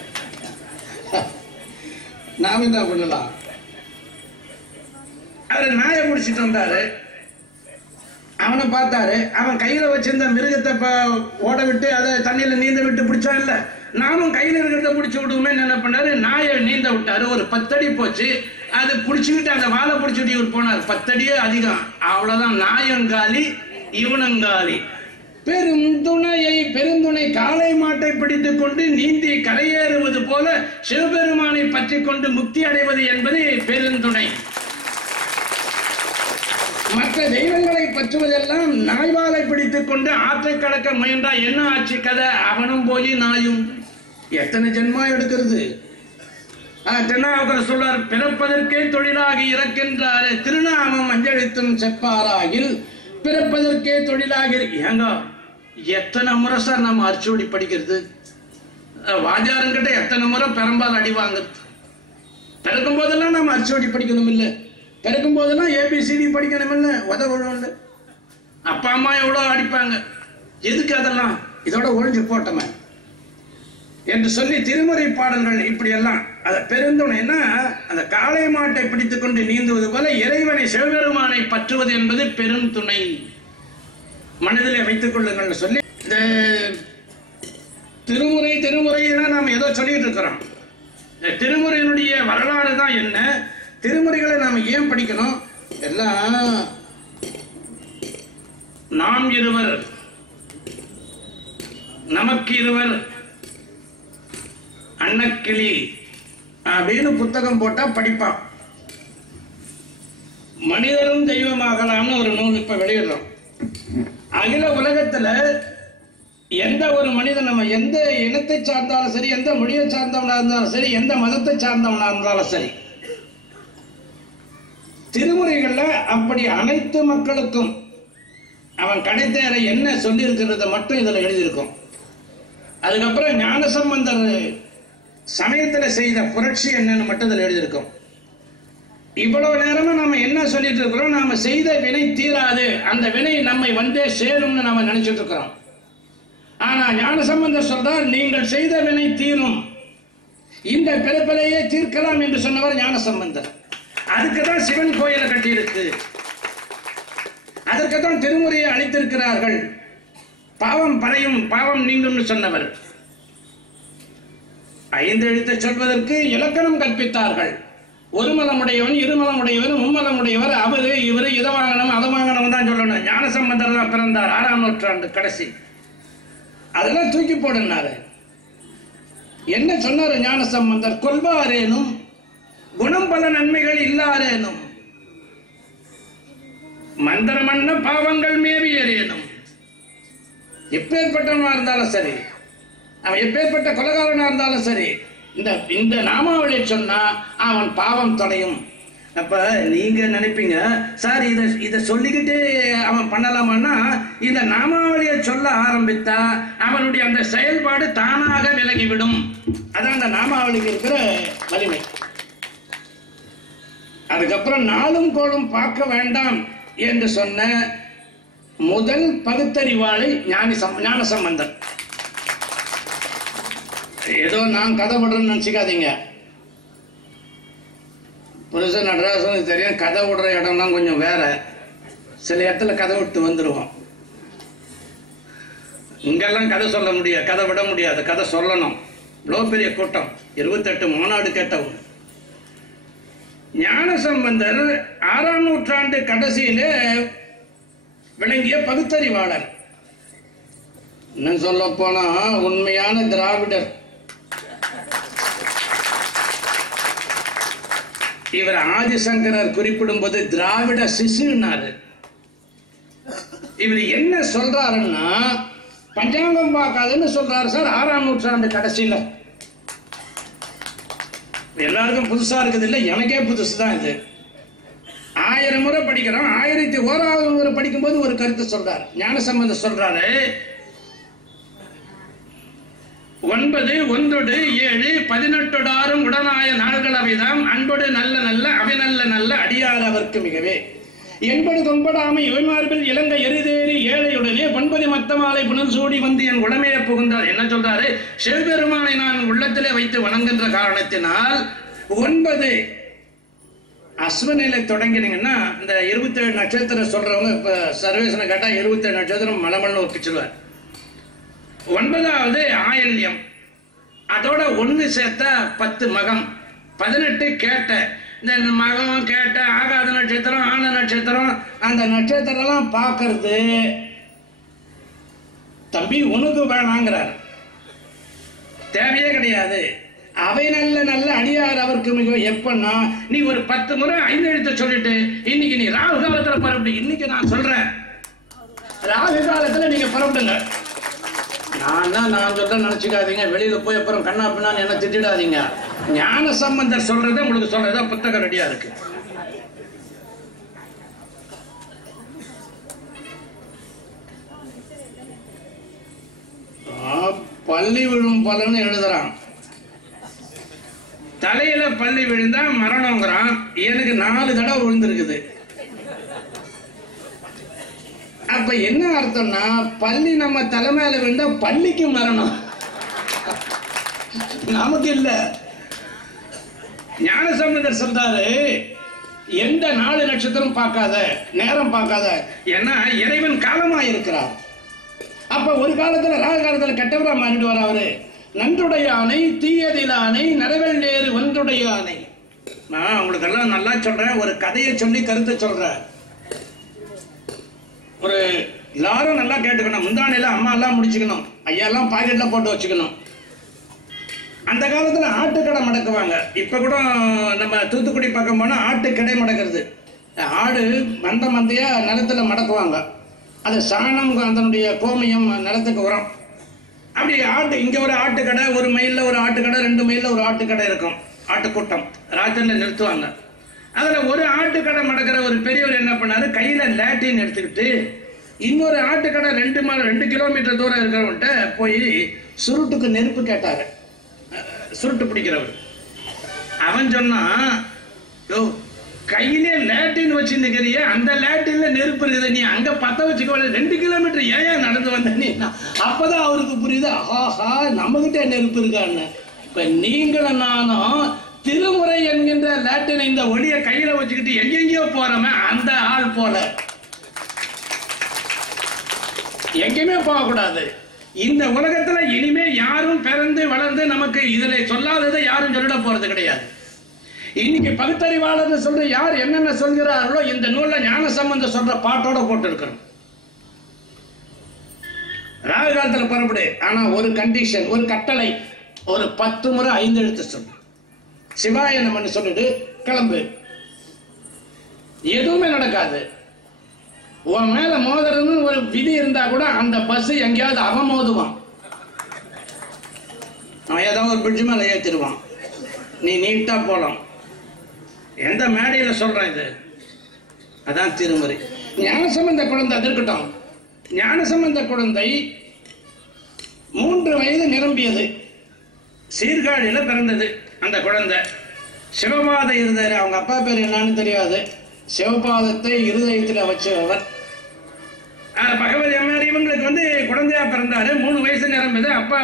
நாம என்ன பண்ணலாம். அவரு நாயை பிடிச்சிட்டு வந்தாரு. அவனை பார்த்தாரு, அவன் கையில வச்சிருந்த மிருகத்தை ஓட விட்டு அதை தண்ணியில நீந்த விட்டு பிடிச்சான் இல்ல, நானும் கையில இருக்கிறத பிடிச்சி விடுவோமே என்ன பண்ணாரு, நாயை நீந்த விட்டாரு. ஒரு 10 அடி போச்சு, அது பிடிச்சுக்கிட்டு அந்த வாழை பிடிச்சிட்டு இவர் போனார். 10 அடியே அதிகம். அவ்வளவுதான், நாயங்காலி இவனங்காலி. பெருந்துணையை பெருந்துணை காளை மாட்டை பிடித்துக் கொண்டு நீந்தி கரையேறுவது போல சிவபெருமானை பற்றி கொண்டு முக்தி அடைவது என்பது பெருந்துணை. மற்ற தெய்வங்களை பற்றுவதெல்லாம் நாய்வாலை பிடித்துக் கொண்டு ஆற்றை கடக்க முயன்றா என்ன ஆட்சி கதை, அவனும் போய் நாயும். எத்தனை ஜென்மா எடுக்கிறது. திருநாவுக்கரசர் சொல்றார், பிறப்பதற்கே தொழிலாகி இறக்கின்றாரு திருநாமம் அஞ்சலித்தும் செப்பாராகில் பிறப்பதற்கே தொழிலாகி. ஏங்க எத்தனை முறை சார் நம்ம அர்ச்சோடி படிக்கிறது, வாஜாரங்கிட்ட எத்தனை முறை பெரும்பாலும் அடி வாங்குறது. பிறக்கும் போதெல்லாம் நம்ம அர்ச்சோடி படிக்கணும் இல்லை, பிறக்கும் போதெல்லாம் ஏபிசிடி படிக்கணும் இல்லை, உதவணும் இல்லை. அப்பா அம்மா எவ்வளோ அடிப்பாங்க, எதுக்கு அதெல்லாம், இதோட ஒழிஞ்சு போட்டோமே. என்று சொல்லி திருமுறை பாடல்கள் இப்படியெல்லாம் அதை பெருந்துணைன்னா அந்த காளை மாட்டை பிடித்துக் கொண்டு நீந்துவது போல இறைவனை சிவபெருமானை பற்றுவது என்பது பெருந்துணை. மனதிலே வைத்துக் கொள்ளுங்கள் சொல்லி இந்த திருமுறை நாம் ஏதோ சொல்லிட்டு இருக்கிறோம். இந்த திருமுறையினுடைய வரலாறு தான் என்ன, திருமுறைகளை நாம் ஏன் படிக்கணும், எல்லாம் நாம் இருவர் நமக்கு இருவர் அன்னக்கிளி அப்படின்னு புத்தகம் போட்டா படிப்பான். மனிதரும் தெய்வமாகலாம்னு ஒரு நூல் இப்ப வெளியிடுறோம். அகில உலகத்துல எந்த ஒரு மனிதன், நம்ம எந்த இனத்தை சார்ந்தாலும் சரி, எந்த மொழியை சார்ந்தவனா இருந்தாலும் சரி, எந்த மதத்தை சார்ந்தவனா இருந்தாலும் சரி, திருமுறைகள்ல அப்படி அனைத்து மக்களுக்கும் அவன் கிடைத்தேற என்ன சொல்லி இருக்கிறத மட்டும் இதுல எழுதியிருக்கும். அதுக்கப்புறம் ஞானசம்பந்தர் சமயத்துல செய்த புரட்சி என்னன்னு மட்டும் இதுல எழுதியிருக்கும். இவ்வளவு நேரமா நம்ம என்ன சொல்லிட்டு இருக்கிறோம், நாம செய்த வினை தீராது, அந்த வினை நம்மை வந்தே சேரும்னு நாம நினைச்சிட்டு இருக்கிறோம். ஆனா ஞானசம்பந்தர் சொல்றார், நீங்கள் செய்த வினை தீரும், இந்த பிறப்பிலேயே தீர்க்கலாம் என்று சொன்னவர் ஞானசம்பந்தர். அதுக்குதான் சிவன் கோயிலை கட்டியிருக்கு, அதற்குதான் திருமுறையை அளித்திருக்கிறார்கள். பாவம் பறையும் பாவம் நீங்கும் சொன்னவர். 5 எழுத்தை சொல்வதற்கு இலக்கணம் கற்பித்தார்கள். ஒரு மலமுடையவன், இருமலமுடையவன், மும்மலமுடையவர், அவரு இவரு, இதை வாங்கணும் அதை வாங்கணும் தான் சொல்லணும். ஞானசம்பந்தர் தான் பிறந்தார் 6ஆம் நூற்றாண்டு கடைசி. அதெல்லாம் தூக்கி போடுனாரு. என்ன சொன்னாரு ஞானசம்பந்தர், கொல்வாரேனும் குணம் பல நன்மைகள் இல்லாரேனும் மந்திரமன்ன பாவங்கள் மேவியரேனும். எப்பேற்பட்டவனா இருந்தாலும் சரி, அவன் எப்பேற்பட்ட கொலைகாரனா இருந்தாலும் சரி, இந்த நாமாவளியை சொன்னா அவன் பாவம் தொலையும். அப்ப நீங்க நினைப்பீங்க, சார் இதை சொல்லிக்கிட்டு அவன் பண்ணலாமான்னா, இந்த நாமாவளியை சொல்ல ஆரம்பித்தா அவனுடைய அந்த செயல்பாடு தானாக விலகிவிடும். அதான் அந்த நாமாவளிக்கு இருக்கிற வலிமை. அதுக்கப்புறம் நாளும் கோளும் பார்க்க வேண்டாம் என்று சொன்ன முதல் பகுத்தறிவாளி ஞானசம்பந்தர். ஏதோ நான் கதை விடுறேன்னு நினைச்சுக்காதீங்க. புருஷன் நடராசனுக்கு தெரியும், கதை விடுற இடம்லாம் கொஞ்சம் வேற. சில இடத்துல கதை விட்டு வந்துடுவோம். இங்கெல்லாம் கதை சொல்ல முடியாது, கதை விட முடியாது, கதை சொல்லணும். இவ்வளோ பெரிய கூட்டம், 28 மாநாடு கேட்டவங்க. ஞானசம்பந்தர் 6ஆம் நூற்றாண்டு கடைசியிலே விளங்கிய பகுத்தறிவாளர். இன்னும் சொல்ல போனா உண்மையான திராவிடர். இவர் ஆதிசங்கரர் குறிப்பிடும் போது திராவிட சிசுனாரு. இவர் என்ன சொல்றாருன்னா, பஞ்சாங்கம் பார்க்காதுன்னு சொல்றாரு சார் 6ஆம் நூற்றாண்டு கடைசியில. எல்லாருக்கும் புதுசா இருக்குது இல்லை, எனக்கே புதுசு தான் இது. 1000 முறை படிக்கிறோம், 1001வது முறை படிக்கும் போது ஒரு கருத்து சொல்றாரு ஞானசம்பந்தர். சொல்றாரு, 9 1 7 18 உடனாய நாள்கள் அவைதாம் அன்போடு நல்ல நல்ல அவை நல்ல நல்ல அடியார் அவர்க்கு மிகவே என்பது தொன்படாமை இவைமார்பில் இலங்கை எரிதேறி ஏழையுடனே 9 மத்தமாலை புனல் சூடி வந்து என் உடமையை புகுந்தார். என்ன சொல்றாரு, சிவபெருமானை நான் உள்ளத்திலே வைத்து வணங்குகின்ற காரணத்தினால் 9 அஸ்வநிலை தொடங்கினீங்கன்னா, இந்த 27 நட்சத்திரம் சொல்றவங்க இப்ப சர்வேசனை கேட்டா 27 நட்சத்திரம் மலமல்னு ஒப்பிச்சிருவார். 9வது ஆயில்யம், அதோட 1 சேர்த்தா 10 மகம், 18 கேட்ட. இந்த மகம் கேட்ட ஆகாத நட்சத்திரம், ஆன நட்சத்திரம், அந்த நட்சத்திரம் பார்க்கறது தம்பி உனக்கு வேணாங்கிறார். தேவையே கிடையாது. அவை நல்ல நல்ல அடியார் அவருக்கு மிக. எப்பன்னா, நீ ஒரு 10 முறை 5 எழுத்த சொல்லிட்டு இன்னைக்கு நீ ராகு காலத்துல பரப்பிட்டு, இன்னைக்கு நான் சொல்றேன் ராகு காலத்துல நீங்க பரப்பிடுங்க. நான் சொல்ல நினைச்சுக்காதீங்க, வெளியில போய் அப்புறம் கண்ணா பின்னான்னு என்ன திட்டிடாதீங்க. ஞானசம்பந்தர் சொல்றத உங்களுக்கு சொல்றதா புத்தகம் ரெடியா இருக்கு. பள்ளி விழும் பலன்னு எழுதுறான். தலையில பள்ளி விழுந்தா மரணம்ங்கிறான். எனக்கு 4 தடவை விழுந்திருக்குது. அப்ப என்ன அர்த்தம்னா, பள்ளி நம்ம தலைமையில விழுந்தா பள்ளிக்கு மரணம். நமக்கு இல்ல. ஞானசம்பந்தர் சொல்றாரு, எந்த நாலு நட்சத்திரம் பார்க்காத, நேரம் பார்க்காத, ஏன்னா இறைவன் காலமா இருக்கிறார். அப்ப ஒரு காலத்துல ராக காலத்துல கெட்டவரா மாறிடுவார் அவரு. நன்றுடைய ஆணை தீயதில் ஆணை நரவல் நேரு ஒன்றுடைய ஆணை. நான் உங்களுக்கு எல்லாம் நல்லா சொல்றேன், ஒரு கதையை சொல்லி கருத்தை சொல்றேன். ஒரு எல்லாரும் நல்லா கேட்டுக்கணும். முந்தானையில அம்மா எல்லாம் முடிச்சுக்கணும், ஐயா எல்லாம் பாக்கெட்ல போட்டு வச்சுக்கணும். அந்த காலத்துல ஆட்டுக்கடை மடக்குவாங்க. இப்ப கூட நம்ம தூத்துக்குடி பக்கம் போனா ஆட்டுக்கடை மடக்கிறது. ஆடு மந்த மந்தையா நிலத்துல மடக்குவாங்க. அது சாணம், அதனுடைய கோமியம் நிலத்துக்கு உரம். அப்படி ஆட்டு இங்க ஒரு ஆட்டுக்கடை, ஒரு மைல்ல ஒரு ஆட்டுக்கடை, 2 மைல்ல ஒரு ஆட்டுக்கடை இருக்கும். ஆட்டுக்கூட்டம் ராத்திரில நிறுத்துவாங்க. அதுல ஒரு ஆட்டுக்கடை மடக்கிற ஒரு பெரியவர் என்ன பண்ணாரு, கையில லேட்டின் எடுத்துக்கிட்டு இன்னொரு ஆட்டுக்கடை 2 கிலோமீட்டர் தூரம் இருக்கிறவன்ட்ட போய் சுருட்டுக்கு நெருப்பு கேட்டாரு. சுருட்டு பிடிக்கிறவர் அவன் சொன்னா, கையிலே லேட்டின் வச்சுருக்கிறிய, அந்த லேட்டின்ல நெருப்பு இருக்குது, நீ அங்க பத்த வச்சுக்க 2 கிலோமீட்டர் ஏன் நடந்து வந்த நீ? அப்பதான் அவருக்கு புரியுது, ஆஹா நம்ம கிட்ட நெருப்பு இருக்கான்னு. இப்ப நீங்களும் நானும் திருமுறை என்கின்ற லேட்டின் இந்த ஒளிய கையில வச்சுக்கிட்டு எங்கெங்கயோ போறோமே அந்த ஆள் போல எங்கேயுமே போகக்கூடாது. இந்த உலகத்துல இனிமே யாரும் பிறந்து வளர்ந்து நமக்கு இதுல சொல்லாததை யாரும் சொல்லிட போறது கிடையாது. இன்னைக்கு பகுத்தறிவாளர் சொல்ற யார் என்னென்ன சொல்கிறார்களோ இந்த நூல்ல ஞானசம்பந்தர் சொல்ற பாட்டோட போட்டு இருக்கிறோம். ராக காலத்துல புறப்படு, ஆனா ஒரு கண்டிஷன், ஒரு கட்டளை, ஒரு 10 முறை 5 எழுத்து சொல்லு, சிவாய நமன்னு சொல்லிட்டு கிளம்பு. எதுவுமே நடக்காது. உன் மேல மோதுறதுன்னு ஒரு விதி இருந்தா கூட அந்த பஸ் எங்கேயாவது அவன் மோதுவான், அவன் ஏதாவது ஒரு பிரிட்ஜ் மேல ஏத்திடுவான், நீ நீட்டா போலாம். எந்த மேடையில சொல்றேன் இது? அதான் திருமுறை. ஞானசம்பந்த குழந்தை இருக்கட்டும். ஞானசம்பந்த குழந்தை 3 வயது நிரம்பியது. சீர்காழியில பிறந்தது அந்த குழந்தை. சிவபாதை இருந்தாரு. அவங்க அப்பா பேர் என்னன்னு தெரியாது. சிவபாதத்தை இருதயத்தில் வச்சவர் பகவதி அம்மையார். இவங்களுக்கு குழந்தையா பிறந்தாரு. 3 வயசு நிரம்பது. அப்பா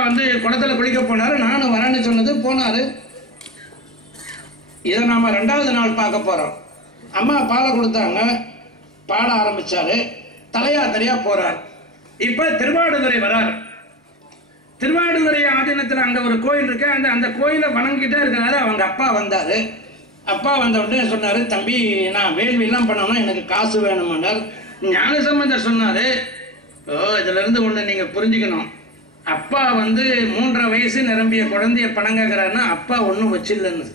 குளத்துல குளிக்க போனாரு. நானும் வரேன்னு சொன்னது, போனாரு. இதை நாம 2வது நாள் பார்க்க போறோம். அம்மா பாலை கொடுத்தாங்க, பாட ஆரம்பிச்சாரு. தலையாத்திரையா போறார். இப்ப திருவாடுதுறை வரார். திருவாடுதுறை ஆதீனத்தில் அங்க ஒரு கோயில் இருக்கு. அந்த கோயிலை வணங்கிட்டே இருக்கிறாரு. அவங்க அப்பா வந்தாரு. அப்பா வந்த உடனே சொன்னாரு, தம்பி நான் வேள்வி எல்லாம் பண்ணணும், எனக்கு காசு வேணுமானார். ஞானசம்பந்தர் சொன்னாரு, இதுல இருந்து ஒண்ணு நீங்க புரிஞ்சுக்கணும். அப்பா 3.5 வயசு நிரம்பிய குழந்தைய பணம் கேட்கிறாருன்னா அப்பா ஒன்னும் வச்சில்லன்னு.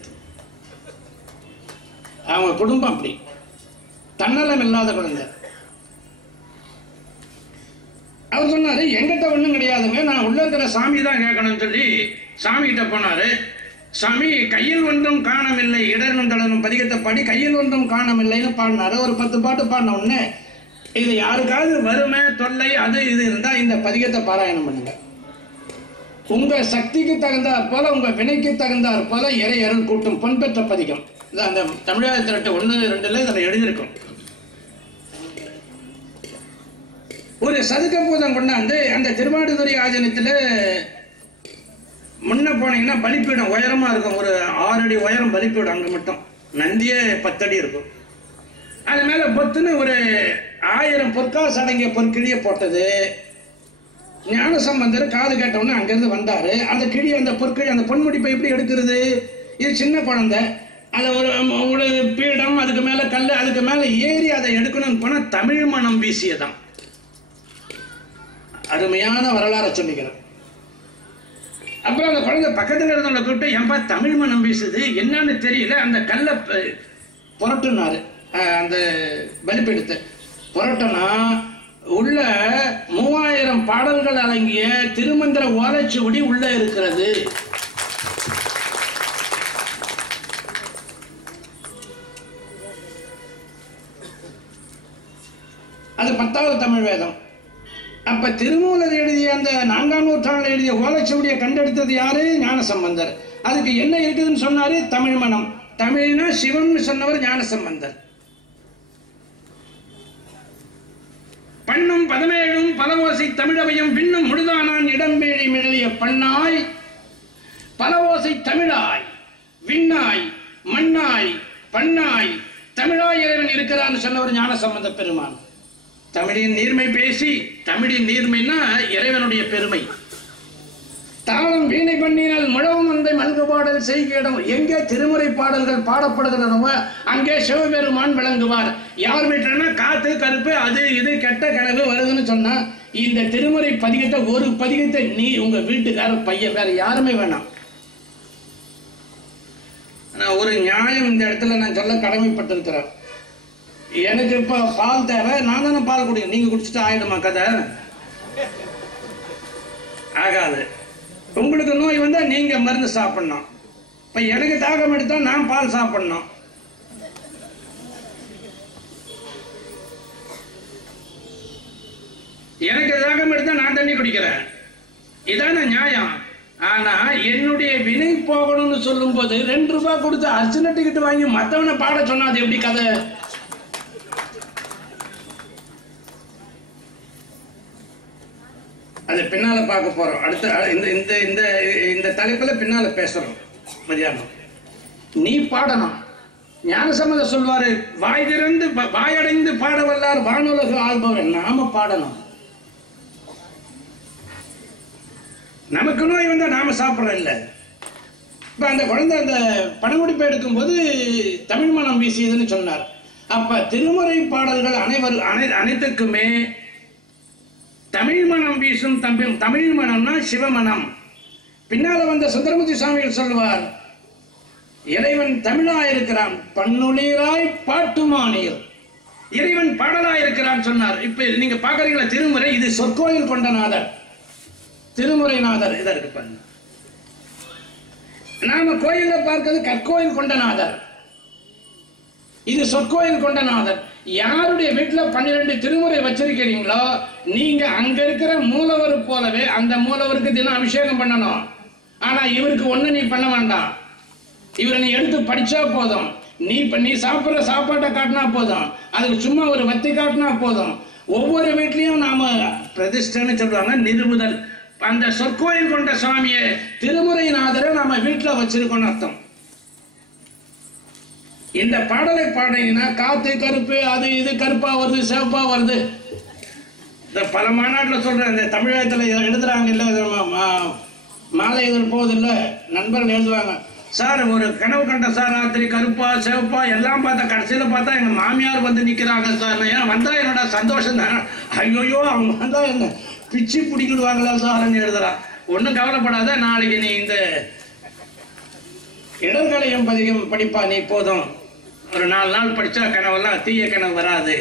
அவங்க குடும்பம் அப்படி தன்னலம் இல்லாத குழந்தை. அவர் சொன்னாரு, எங்கிட்ட ஒண்ணும் கிடையாதுங்க, நான் உள்ள இருக்கிற சாமி தான் கேட்கணும்னு சொல்லி சாமி கிட்ட போனாரு. சாமி கையில் ஒன்றும் காணமில்லை, இடனும் தடனும் பதிகத்தை பாடி கையில் ஒன்றும் காணமில்லைன்னு பாடினாரு. ஒரு 10 பாட்டு பாடின உடனே, இது யாருக்காவது வறுமை தொல்லை அது இது இருந்தா இந்த பதிகத்தை பாராயணம் பண்ணுங்க. உங்க சக்திக்கு தகுந்தாற் போல, உங்க வினைக்கு தகுந்தாற் போல இறை அருள் கூட்டும் பொன்பெற்ற பதிகம். அந்த தமிழக திரட்டு 1-2 இதுல எழுதியிருக்கும். ஒரு சதுக்க பூதம் கொண்டாந்து அந்த திருவாடுதுறை ஆதீனத்துல முன்ன போனீங்கன்னா பலிப்பீடம் உயரமா இருக்கும். ஒரு 6 அடி உயரம் பலிப்பீடம். அங்க மட்டும் நந்தியே 10 அடி இருக்கும். அது மேல பொத்துன்னு ஒரு 1000 பொற்காசு அடங்கிய பொற்கிழிய போட்டது. ஞானசம்பந்தர் காது கேட்டவுடனே அங்கிருந்து வந்தாரு. அந்த கிழி, அந்த பொற்கிழி, அந்த பொன்முடிப்பை எப்படி எடுக்கிறது? இது சின்ன குழந்தை. அதை ஒரு பீடம், அதுக்கு மேல கல், அதுக்கு மேல ஏறி அதை எடுக்கணும்னு போனா தமிழ் மனம் வீசியதான். அருமையான வரலாறை சொல்லிக்கிறேன். அப்புறம் அந்த குழந்தை பக்கத்துல இருந்தவங்களை கூப்பிட்டு, ஏன்பா தமிழ் மனம் வீசுது, என்னன்னு தெரியல, அந்த கல்லை புரட்டுனாரு. அந்த பலிப்பீடத்தை புரட்டனா உள்ள 3000 பாடல்கள் அடங்கிய திருமந்திர ஓலைச்சுவடி உள்ள இருக்கிறது. அது 10வது தமிழ் வேதம். அப்ப திருமூலர் எழுதிய அந்த 4ஆம் நூற்றாண்டில் எழுதிய ஓலைச்சுவடியை கண்டெடுத்தது யாரு? ஞானசம்பந்தர். அதுக்கு என்ன இருக்குதுன்னு சொன்னாரு? தமிழ் மனம். தமிழ்னா சிவன் சொன்னவர் ஞானசம்பந்தர். பண்ணும் 17 பலவோசை தமிழவையும் விண்ணும் முழுதானான் இடம்பேழி மிழலிய பண்ணாய் பல ஓசை தமிழாய் விண்ணாய் மண்ணாய் பண்ணாய் தமிழாய் இறைவன் இருக்கிறான்னு சொன்னவர் ஞானசம்பந்த பெருமான். தமிழின் நீர்மை பேசி, தமிழின் நீர்மைன்னா இறைவனுடைய பெருமை. தாளம் வீணை பண்ணினால் முழவும் அந்த மல்கு பாடல் செய்கிடம். எங்கே திருமுறை பாடல்கள் பாடப்படுகிறனவோ அங்கே சிவபெருமான் விளங்குவார். யார் வீட்டுலன்னா காத்து கருப்பு அது இது கெட்ட கனவு வருதுன்னு சொன்னா இந்த திருமுறை பதிகத்தை ஒரு பதிகத்தை நீ உங்க வீட்டுக்காரர் பையன் வேற யாருமே வேணாம். ஒரு நியாயம் இந்த இடத்துல நான் சொல்ல கடமைப்பட்டிருக்கிறேன். எனக்கு இப்ப பால் தேவை, நான் தானே பால் குடிக்கணும். நீங்க குடிச்சிட்டு ஆயிடுமா கதை? ஆகாது. உங்களுக்கு நோய் வந்தா நீங்க மருந்து சாப்பிடணும். இப்ப எனக்கு தாகம் எடுத்தா நான் பால் சாப்பிடணும். எனக்கு தாகம் எடுத்தா நான் தண்ணி குடிக்கிறேன். இதான நியாயம். ஆனா என்னுடைய வினை போகணும்னு சொல்லும் போது 2 ரூபாய் கொடுத்து அர்ச்சனை டிக்கெட் வாங்கி மத்தவனை பாட சொன்னா அது எப்படி கதை? அது பின்னால பார்க்க போறோம். அடுத்த இந்த தலைப்புல பின்னால பேசுறோம். மதியானம் நீ பாடணும். ஞானசம்பந்த சொல்வாரு, வாய் திறந்து வாயடைந்து பாட வல்லார் வானுலகு ஆள்பவர். நாம பாடணும். நமக்கு நோய் வந்தா நாம சாப்பிடறோம் இல்ல. இப்ப அந்த குழந்தை அந்த பணமுடிப்பு எடுக்கும் போது தமிழ் மனம் வீசியதுன்னு சொன்னார். அப்ப திருமுறை பாடல்கள் அனைத்துக்குமே தமிழ் மனம் வீசும். தமிழ் மனம்னா சிவமனம். பின்னால வந்த சுந்தரமூர்த்தி சுவாமிகள் சொல்லுவார், இறைவன் தமிழாயிருக்கிறான், பன்னுளீராய் பாட்டுமானீர். இறைவன் பாடலாயிருக்கிறான் சொன்னார். இப்ப நீங்க பாக்குறீங்களா திருமுறை? இது சொற்கோயில் கொண்ட நாதர், திருமுறை நாதர். இதா இருக்கு பாருங்க. நாம கோயில பார்க்கிறது கற்கோயில் கொண்ட நாதர், இது சொற்கோயில் கொண்ட நாதர். யாருடைய வீட்டுல 12 திருமுறை வச்சிருக்கிறீங்களோ நீங்க அங்க இருக்கிற மூலவர் போலவே அந்த மூலவருக்கு தினம் அபிஷேகம் பண்ணணும். ஆனா இவருக்கு ஒண்ணு நீ பண்ண வேண்டாம். இவரை நீ எடுத்து படிச்சா போதும். நீ சாப்பிடுற சாப்பாட்டை காட்டினா போதும். அதுக்கு சும்மா ஒரு வத்தி காட்டினா போதும். ஒவ்வொரு வீட்லயும் நாம பிரதிஷ்டைன்னு சொல்லுவாங்க, நிறுவுதல். அந்த சொற்கோயில் கொண்ட சுவாமியை திருமுறை நாதரை நாம வீட்டுல வச்சிருக்கோம்னு அர்த்தம். இந்த பாடலை பாடினா காத்து கருப்பு அது இது கருப்பா வருது சிவப்பா வருது. இந்த பல மாநாட்டில் சொல்றேன். இந்த தமிழகத்தில் எழுதுறாங்க இல்ல, மாலை எதிர் போதில்ல, நண்பர்கள் எழுதுவாங்க, சார் ஒரு கனவு கண்ட சார் ராத்திரி கருப்பா சிவப்பா எல்லாம் பார்த்தா கடைசியில பார்த்தா எங்க மாமியார் வந்து நிக்கிறாங்க சார். ஏன் வந்தா என்னோட சந்தோஷம் தான். ஐயோயோ அவங்க வந்தா என்ன பிச்சு பிடிக்கிடுவாங்களா சார்ன்னு எழுதுறான். ஒன்னும் கவலைப்படாத, நாளைக்கு நீ இந்த இடர்களையும் பதிகம் படிப்பா, நீ போதும் ஒரு 4 நாள் படிச்சா கனவெல்லாம் தீய கனவு வராது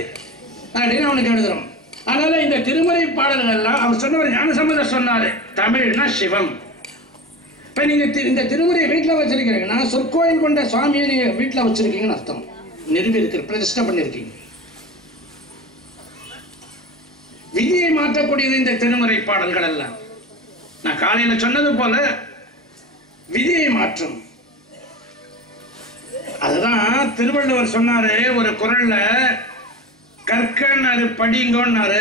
அப்படின்னு அவனுக்கு எழுதுறோம். அதனால இந்த திருமுறை பாடல்கள்லாம் அவர் சொன்னவர் ஞானசம்பந்தர் சொன்னாரு, தமிழ்னா சிவம். இப்ப நீங்க இந்த திருமுறையை வீட்டுல வச்சிருக்கீங்கன்னா சொற்கோயில் கொண்ட சுவாமியை நீங்க வீட்டுல வச்சிருக்கீங்கன்னு அர்த்தம். நிறுவி இருக்கிற பிரதிஷ்டை பண்ணிருக்கீங்க. விதியை மாற்றக்கூடியது இந்த திருமுறை பாடல்கள் எல்லாம். நான் காலையில சொன்னது போல விதியை மாற்றும். அதுதான் திருவள்ளுவர் சொன்னாரு ஒரு குறள்ல, கற்கன்னாரு படிங்கோன்னாரு,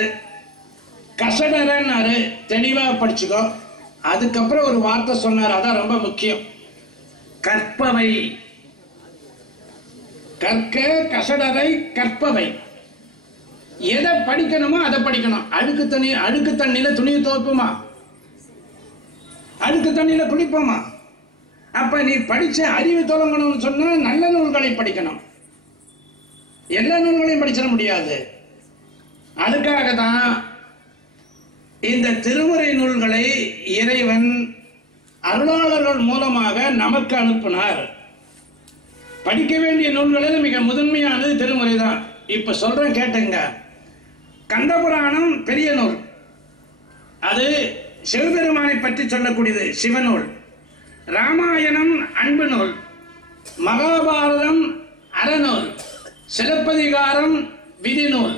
கசடரன்னாரு தெளிவா படிச்சுக்கோ. அதுக்கப்புறம் ஒரு வார்த்தை சொன்னார், அதான் ரொம்ப முக்கியம். கற்பவை. கற்க கசடரை கற்பவை. எதை படிக்கணுமோ அதை படிக்கணும். அழுக்கு தண்ணியில துணியை துவைப்போமா? அழுக்கு தண்ணியில குளிப்போமா? அப்ப நீ படிச்ச அறிவு தொடங்கணும்னு சொன்னா நல்ல நூல்களை படிக்கணும். எல்லா நூல்களையும் படிச்சிட முடியாது. அதுக்காக தான் இந்த திருமுறை நூல்களை இறைவன் அருளாளர்கள் மூலமாக நமக்கு அனுப்பினார். படிக்க வேண்டிய நூல்களில் மிக முதன்மையானது திருமுறை தான். இப்ப சொல்றேன் கேட்டுங்க. கந்தபுராணம் பெரிய நூல், அது சிவபெருமானை பற்றி சொல்லக்கூடியது, சிவநூல். ராமாயணம் அன்பு நூல், மகாபாரதம் அறநூல், சிலப்பதிகாரம் விதி நூல்,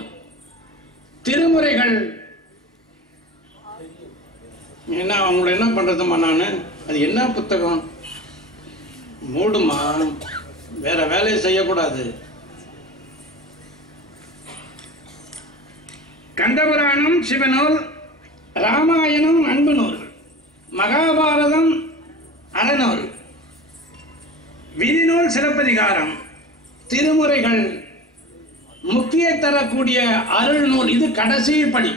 திருமுறைகள். என்ன அவங்கள என்ன பண்றதுமா? நானு அது என்ன புத்தகம் மூடுமா, வேற வேலையை செய்யக்கூடாது. கந்தபுராணம் சிவநூல், ராமாயணம் அன்பு நூல், மகாபாரதம் அற அறநூல், விதிநூல், சிலப்பதிகாரம், திருமுறைகள், முக்கிய தரக்கூடிய அருள் நூல். இது கடைசி படி.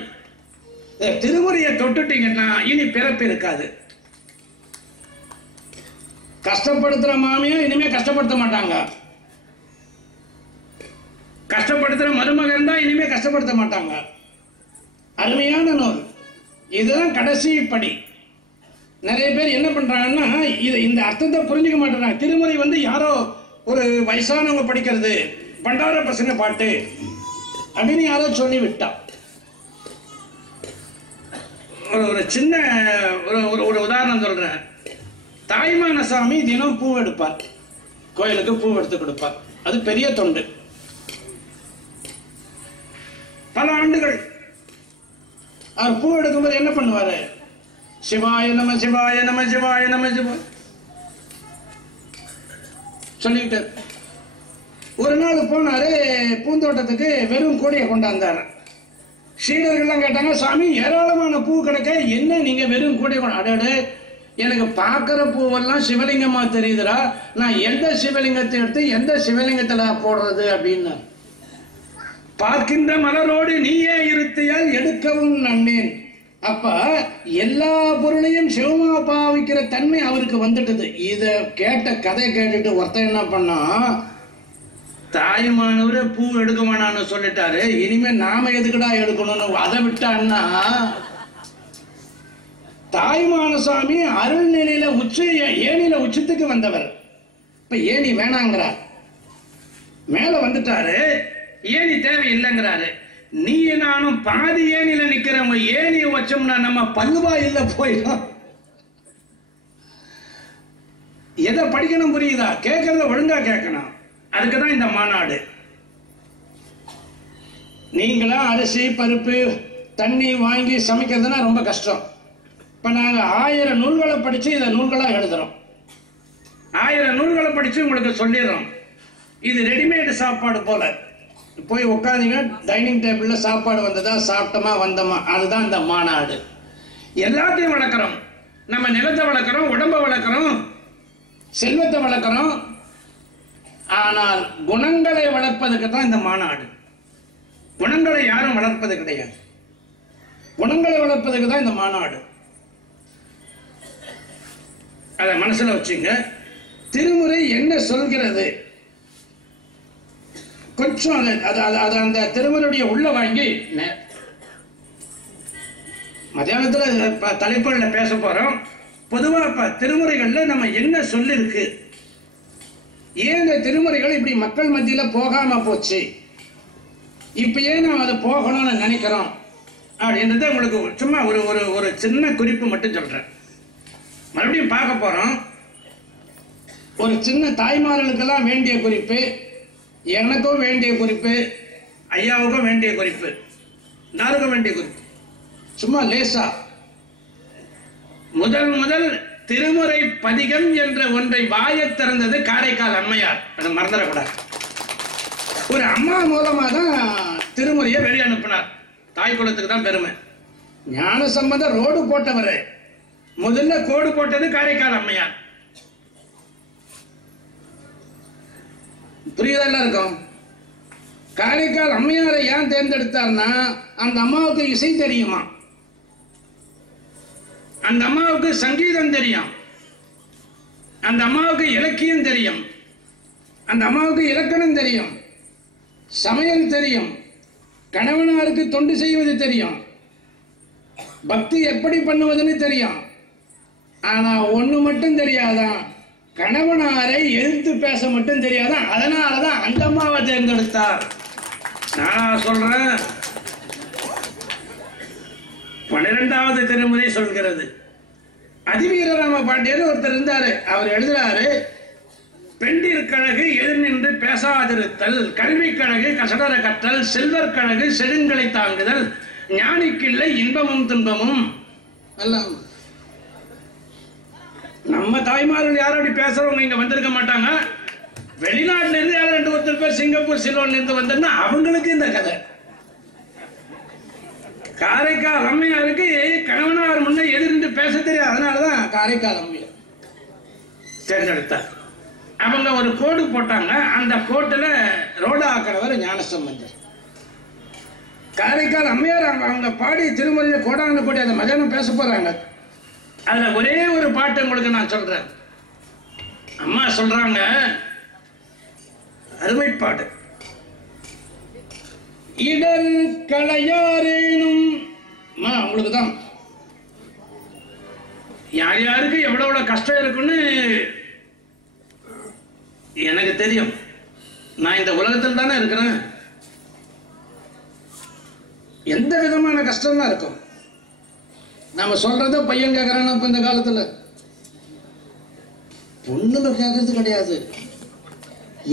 திருமுறையை தொட்டுட்டீங்கன்னா இனி பிறப்பு இருக்காது. கஷ்டப்படுத்துற மாமியா இனிமே கஷ்டப்படுத்த மாட்டாங்க. கஷ்டப்படுத்துற மருமகன் தான் இனிமே கஷ்டப்படுத்த மாட்டாங்க. அருமையான நூல். இதுதான் கடைசி படி. நிறைய பேர் என்ன பண்றாங்கன்னா இந்த அர்த்தத்தை புரிஞ்சுக்க மாட்டேறாங்க. திருமுறை யாரோ ஒரு வயசானவங்க படிக்கிறது, பண்டார பசங்க பாட்டு அப்படின்னு யாரோ சொல்லி விட்டா. ஒரு சின்ன ஒரு உதாரணம் சொல்றேன். தாய்மானசாமி தினம் பூ எடுப்பார், கோயிலுக்கு பூ எடுத்து கொடுப்பார். அது பெரிய தொண்டு. பல ஆண்டுகள் அவர் பூ எடுக்கும்போது என்ன பண்ணுவாரு? சிவாய நம சிவாய நம சிவாய நம சிவாய சொல்லிக்கிட்டு ஒரு நாள் போனாரு பூந்தோட்டத்துக்கு. வெறும் கூடையை கொண்டாந்தாரு. சீடர்கள்லாம் கேட்டாங்க, சாமி ஏராளமான பூ கிடைக்க, என்ன நீங்க வெறும் கூடையை கொண்டாடு? எனக்கு பார்க்கிற பூவெல்லாம் சிவலிங்கமா தெரியுதுடா, நான் எந்த சிவலிங்கத்தை எடுத்து எந்த சிவலிங்கத்துல போடுறது அப்படின்னு. பார்க்கின்ற மலரோடு நீயே இருத்தியால் எடுக்கவும் நன்னேன். அப்ப எல்லா பொருளையும் சிவமா பாவிக்கிற தன்மை அவருக்கு வந்துட்டது. இத கேட்ட கதை கேட்டுட்டு ஒருத்தன் என்ன பண்ணா, தாய்மானவரை பூ எடுக்க வேணான்னு சொல்லிட்டாரு, இனிமே நாம எதுக்குடா எடுக்கணும்னு அதை விட்டான்னா, தாய்மானசாமி அருள் நிலையில ஏனில உச்சத்துக்கு வந்தவர். இப்ப ஏனி வேணாங்கிறார். மேல வந்துட்டாரு, ஏனி தேவையில்லைங்கிறாரு. நீ நானும் பாதி ஏனில நிக்கிறவங்க ஏனிய வச்சோம்னா நம்ம பல்லுவா இல்ல போயிடும். எதை படிக்கணும் புரியுதா? கேட்கறத ஒழுங்கா கேட்கணும். அதுக்குதான் இந்த மாநாடு. நீங்களா அரிசி பருப்பு தண்ணி வாங்கி சமைக்கிறதுனா ரொம்ப கஷ்டம். இப்ப நாங்க 1000 நூல்களை படிச்சு இதை நூல்களா எழுதுறோம். 1000 நூல்களை படிச்சு உங்களுக்கு சொல்லிடுறோம். இது ரெடிமேடு சாப்பாடு போல. போய் உட்காந்தீங்க, டைனிங் டேபிள்ல சாப்பாடு வந்ததா, சாப்பிட்டோமா வந்தோமா, அதுதான் இந்த மாநாடு. எல்லாத்தையும் வளர்க்குறோம். நம்ம நிலத்தை வளர்க்குறோம், உடம்பை வளர்க்குறோம், செல்வத்தை வளர்க்குறோம். ஆனால் குணங்களை வளர்ப்பதுக்கு தான் இந்த மாநாடு. குணங்களை யாரும் வளர்ப்பது கிடையாது. குணங்களை வளர்ப்பதுக்கு தான் இந்த மாநாடு. அதை மனசுல வச்சுங்க. திருமுறை என்ன சொல்கிறது கொஞ்சம் அந்த திருமுறையுடைய உள்ள வாங்கி மத்தியானத்துல தலைப்புல பேச போறோம். பொதுவா திருமுறைகள்ல நம்ம என்ன சொல்லிருக்கு, ஏன் இந்த திருமுறைகள் இப்படி மக்கள் மத்தியில போகாம போச்சு, இப்ப ஏன் நாம் அதை போகணும்னு நினைக்கிறோம் அப்படின்றத உங்களுக்கு சும்மா ஒரு சின்ன குறிப்பு மட்டும் சொல்றேன். மறுபடியும் பார்க்க போறோம். ஒரு சின்ன தாய்மார்களுக்கெல்லாம் வேண்டிய குறிப்பு, எனக்கும் வேண்டிய குறிப்பு, ஐயாவுக்கும் வேண்டிய குறிப்பு, எல்லாருக்கும் வேண்டிய குறிப்பு. சும்மா லேசா முதல் திருமுறை பதிகம் என்ற ஒன்றை வாயை திறந்தது காரைக்கால் அம்மையார். அதை மறந்துடக்கூடாது. ஒரு அம்மா மூலமா தான் திருமுறையை வெளியே அனுப்பினார். தாய் குலத்துக்கு தான் பெருமை. ஞான சம்பந்தர் ரோடு போட்டவர். முதல்ல கோடு போட்டது காரைக்கால் அம்மையார். புரியுதா இருக்கும்? காரைக்கால் அம்மையாரை ஏன் தேர்ந்தெடுத்தார்னா, அந்த அம்மாவுக்கு இசை தெரியுமா, அந்த அம்மாவுக்கு சங்கீதம் தெரியும், அந்த அம்மாவுக்கு இலக்கியம் தெரியும், அந்த அம்மாவுக்கு இலக்கணம் தெரியும், சமையல் தெரியும், கணவனாருக்கு தொண்டு செய்வது தெரியும், பக்தி எப்படி பண்ணுவதுன்னு தெரியும். ஆனா ஒண்ணு மட்டும் தெரியாதான், கணவனாரை எதிர்த்து பேச மட்டும் தெரியாதான். அதனாலதான் அந்த அம்மாவை தேர்ந்தெடுத்தார். நான் சொல்றேன், 12வது திருமுறை சொல்கிறது. அதிவீரராம பாண்டியர் ஒருத்தர் இருந்தாரு. அவர் எழுதுறாரு, பெண்டிர் கழகு எதிர் நின்று பேசாதிருத்தல், கல்வி கழகு கசடர கற்றல், செல்வர் கழகு செடுங்களை தாங்குதல், ஞானிக்கில்லை இன்பமும் துன்பமும். நம்ம தாய்மார்கள் யாரும் அப்படி பேசுறவங்க இங்க வந்திருக்க மாட்டாங்க. வெளிநாட்டுல இருந்து யாரும் 2 பேர் சிங்கப்பூர் சிலோன்ல இருந்து வந்தா அவங்களுக்கு இந்த கதை. காரைக்கால் அம்மையாருக்கு கணவனார் முன்ன எதிர்த்து பேச தெரியாது. அதனாலதான் காரைக்கால் அம்மையார். தேர்ந்தெடுத்தார். அவங்க ஒரு கோடு போட்டாங்க. அந்த கோட்டில் ரோடு ஆக்கிறவர் ஞானசம்பந்தர். காரைக்கால் அம்மையார் அவங்க பாடி திருமலையில் கோடான கோடி அந்த மதியானம் பேச போறாங்க. அதுல ஒரே ஒரு பாட்டு உங்களுக்கு நான் சொல்றேன். அம்மா சொல்றாங்க, அருமைப்பாடு. இடர் களையாரேனும் உங்களுக்கு தான் யார் யாருக்கு எவ்வளவு கஷ்டம் இருக்குன்னு எனக்கு தெரியும். நான் இந்த உலகத்தில் தானே இருக்கிறேன். எந்த விதமான கஷ்டம் தான் இருக்கும். நாம சொல்றத பையன் கேட்கறான். இப்ப இந்த காலத்துல பொண்ணுங்க கேட்கறது கிடையாது.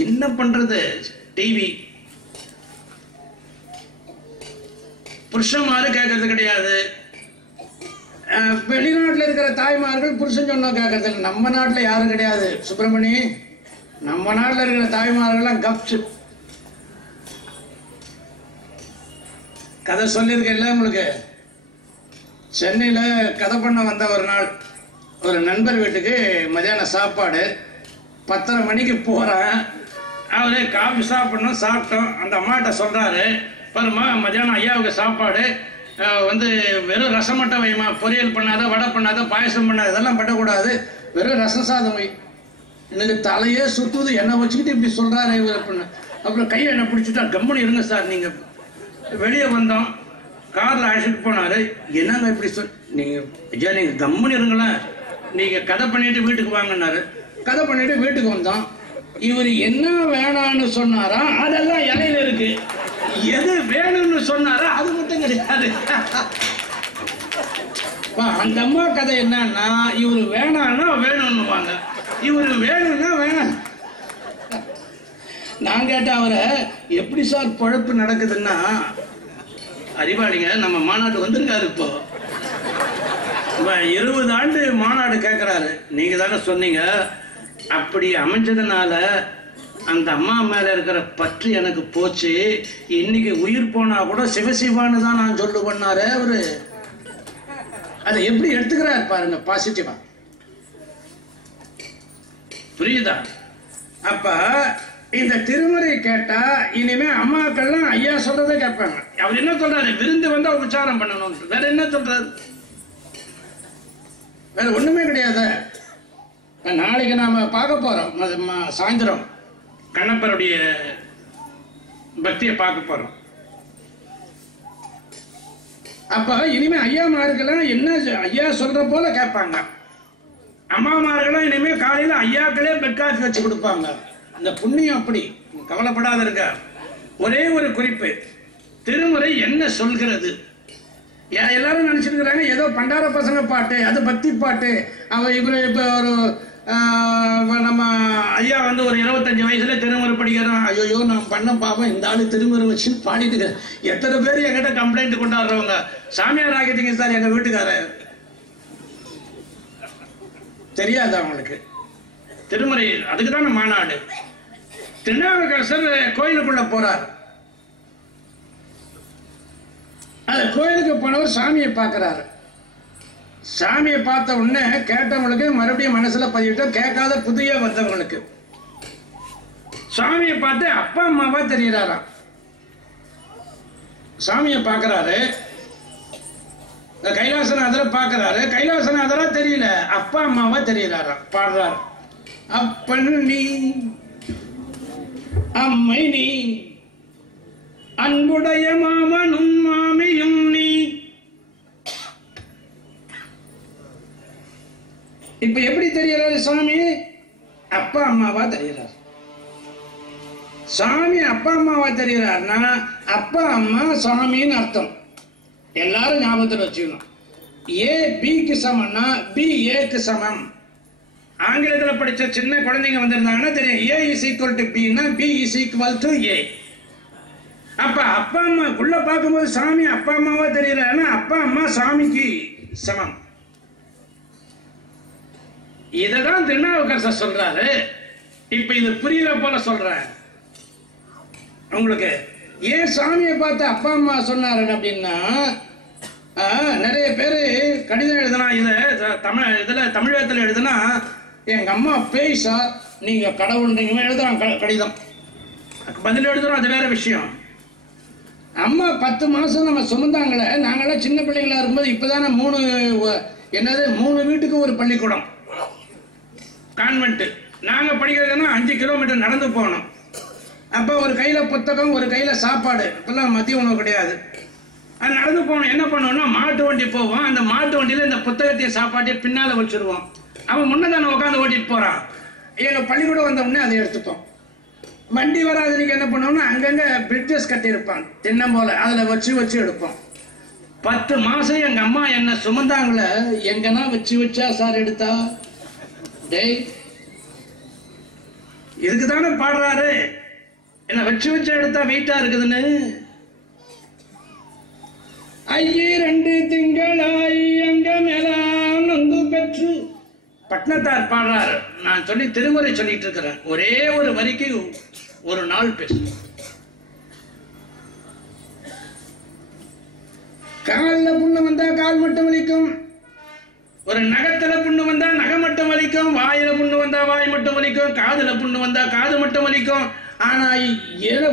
என்ன பண்றது? டிவி. புருஷன்மாரு கேட்கறது கிடையாது. வெளிநாட்டில் இருக்கிற தாய்மார்கள் புருஷன் சொன்னா கேட்கறது இல்லை. நம்ம நாட்டில் யாரும் கிடையாது. சுப்பிரமணி, நம்ம நாட்டில் இருக்கிற தாய்மார்கள்லாம் கப்சு. கதை சொல்லியிருக்கேன்ல உங்களுக்கு. சென்னையில் கதை பண்ண வந்த ஒரு நாள் ஒரு நண்பர் வீட்டுக்கு மதியானம் சாப்பாடு. 10:30 மணிக்கு போகிறேன். அவரே காஃபி சாப்பிடணும். சாப்பிட்டோம். அந்த அம்மாட்ட சொல்கிறாரு, பாருமா மதியானம் ஐயாவுக்கு சாப்பாடு வந்து வெறும் ரசம் மட்டும் வைமா, பொரியல் பண்ணாத, வடை பண்ணாத, பாயசம் பண்ணாத, இதெல்லாம் பண்ணக்கூடாது, வெறும் ரசம் சாதம் வை. எனக்கு தலையே சுற்றுது. என்னை வச்சுக்கிட்டு இப்படி சொல்கிறாரு இவர் அப்படின்னு. அப்புறம் கையை என்ன பிடிச்சிட்டா, கம்பெனி இருங்க சார். நீங்கள் வெளியே வந்தோம். காரில் அழைச்சிட்டு போனார். என்னங்க இப்படி நீங்கள் ஐயா நீங்கள் கம்பெனி இருங்களேன், நீங்கள் கதை பண்ணிட்டு வீட்டுக்கு வாங்கினாரு. கதை பண்ணிட்டு வீட்டுக்கு வந்தோம். இவர் என்ன வேணான்னு சொன்னாரா அதெல்லாம் இலையில இருக்கு. எது வேணும்னு சொன்னாரா அது மட்டும் கிடையாது. அந்த அம்மா கதை என்னன்னா, இவரு வேணான்னா வேணும்னுவாங்க, இவரு வேணும்னா வேணாம். நான் கேட்டேன் அவரை, எப்படி சார் பொழப்பு நடக்குதுன்னா, அறிவாளிங்க நம்ம மாநாடு வந்திருக்காரு. இப்போ 20 ஆண்டு மாநாடு கேட்கிறாரு. நீங்க தானே சொன்னீங்க. அப்படி அமைஞ்சதுனால அந்த அம்மா மேல இருக்கிற பற்று எனக்கு போச்சு. இன்னைக்கு உயிர் போனா கூட சிவசிவான்னு தான் நான் சொல்லுவேன்னாரு அவரு. அதை எப்படி எடுத்துக்கிறார் பாருங்க, பாசிட்டிவா. புரியுதா? அப்ப இந்த திருமுறை கேட்டா இனிமே அம்மாக்கள்லாம் ஐயா சொல்றதை கேட்பாங்க. அவர் என்ன சொல்றாரு? விருந்து வந்தா உபச்சாரம் பண்ணணும். வேற என்ன சொல்றாரு? வேற ஒண்ணுமே கிடையாது. நாளைக்கு நாம பார்க்க போறோம். சாயந்தரம் கண்ணப்பருடைய பக்தியை பார்க்க போறோம். அப்ப இனிமே ஐயாமார்கள்லாம் என்ன ஐயா சொல்ற போல கேட்பாங்க. அம்மாமார்கள்லாம் இனிமே காலையில ஐயாக்களே பெட் காஃபி வச்சு கொடுப்பாங்க. அந்த புண்ணியம் அப்படி. கவலைப்படாத இருக்க. ஒரே ஒரு குறிப்பு, திருமுறை என்ன சொல்கிறது? எல்லாரும் நினைச்சிருக்கிறாங்க ஏதோ பண்டார பசங்க பாட்டு, அது பக்தி பாட்டு. இவரு இப்ப ஒரு நம்ம ஐயா வந்து ஒரு 25 வயசுல திருமுறை படிக்கிறான். ஐயோ நான் பண்ண பாப்போம், இந்த ஆளு திருமுறை வச்சு பாடிட்டு இருக்கிறேன். எத்தனை பேர் என்கிட்ட கம்ப்ளைண்ட் கொண்டாடுறவங்க, சாமியார் ஆகிட்டீங்க சார் எங்க வீட்டுக்காரர். தெரியாது அவங்களுக்கு திருமுறை. அதுக்குதான மாநாடு. திருநாவுக்கரசர் கோயிலுக்குள்ள போறார். அது கோயிலுக்கு போனவர் சாமியை பார்க்கிறாரு. சாமியை பார்த்த உடனே கேட்டவங்களுக்கு மறுபடியும் மனசுல பதிவிட்டோம், கேட்காத புதிய வந்தவங்களுக்கு. சாமியை பார்த்து அப்பா அம்மாவா தெரிகிறாராம். சாமியை பார்க்கிறாரு. கைலாசநாதரை பார்க்கிறாரு. கைலாசநாதரா தெரியல, அப்பா அம்மாவா தெரிகிறாராம். பாடுறாரு, அப்பன் நீ அம்மை நீ, அன்புடைய மாமனும் மாமியும் நீ. இப்ப எப்படி தெரியறாரு சாமி? அப்பா அம்மாவா தெரிகிறார். சாமி அப்பா அம்மாவா தெரிகிறார்னா அப்பா அம்மா சாமின்னு அர்த்தம். எல்லாரும் ஞாபகத்தில் வச்சுக்கணும். ஏ பிக்கு சமம்னா பி ஏக்கு சமம். ஆங்கிலத்தில் படிச்ச சின்ன குழந்தைங்க வந்திருந்தாங்கன்னா தெரியும். ஏ இஸ் ஈக்குவல் டு பின்னா பி இஸ் ஈக்குவல் டு ஏ. அப்ப அப்பா அம்மா உள்ள பார்க்கும்போது சாமி அப்பா அம்மாவா தெரியறாருன்னா அப்பா அம்மா சாமிக்கு சமம். இததான் திருநாவுக்கரசர் சொல்றாரு. இப்ப இது புரியுற போல சொல்றேன் உங்களுக்கு. ஏன் சாமியை பார்த்து அப்பா அம்மா சொன்னாரு அப்படின்னா, நிறைய பேரு கடிதம் எழுதுனா, இத தமிழ் இதுல தமிழகத்துல எழுதுனா எங்க அம்மா பேய் சார், நீங்க கடவுள்ன்றீங்க. எழுதுறான் கடிதம், பதில் எழுதுறோம், அது வேற விஷயம். அம்மா 10 மாசம் நம்ம சுமந்தாங்களே, நாங்களாம் சின்ன பிள்ளைங்களா இருக்கும்போது. இப்பதானே 3 வீட்டுக்கு ஒரு பள்ளிக்கூடம், கான்வென்ட். நாங்க படிக்கிறதுன்னா 5 கிலோமீட்டர் நடந்து போகணும். அப்போ ஒரு கையில புத்தகம், ஒரு கையில சாப்பாடு. இப்பெல்லாம் மதிய உணவு கிடையாது. அது நடந்து போகணும். என்ன பண்ணுவோம்னா, மாட்டு வண்டி போவோம். அந்த மாட்டு வண்டியில இந்த புத்தகத்தையும் சாப்பாட்டையும் பின்னால வச்சிருவோம். அவன் முன்னதான உட்காந்து ஓட்டிட்டு போறான். எங்க பள்ளிக்கூடம் வந்த உடனே அதை எடுத்துப்போம். வண்டி வராதுக்கு என்ன பண்ணுவோம்னா, அங்கங்க பிரிட்ஜஸ் கட்டியிருப்பான் தின்னம் போல, அதுல வச்சு எடுப்போம். 10 மாசம் எங்க அம்மா என்ன சுமந்தாங்கள, எங்கன்னா வச்சா சார் எடுத்தா. டேய், இதுக்குதானே பாடுறாரு, என்ன வச்சு எடுத்தா வெயிட்டா இருக்குதுன்னு. ஐயே 2 திங்களாய் அங்க மேலாம் நொந்து பெற்று பட்னத்தார் பாடுறாரு. நான் சொல்லி திருமுறை சொல்லிட்டு இருக்கிறேன். ஒரே ஒரு வரிக்கு ஒரு நாள் பேசு. காலில் புண்ணு வந்தா கால் மட்டும் வலிக்கும், ஒரு நகத்துல புண்ணு வந்தா நகம் மட்டும் வலிக்கும், வாயில புண்ணு வந்தா வாய் மட்டும் வலிக்கும், காதுல புண்ணு வந்தா காது மட்டும் வலிக்கும். ஆனா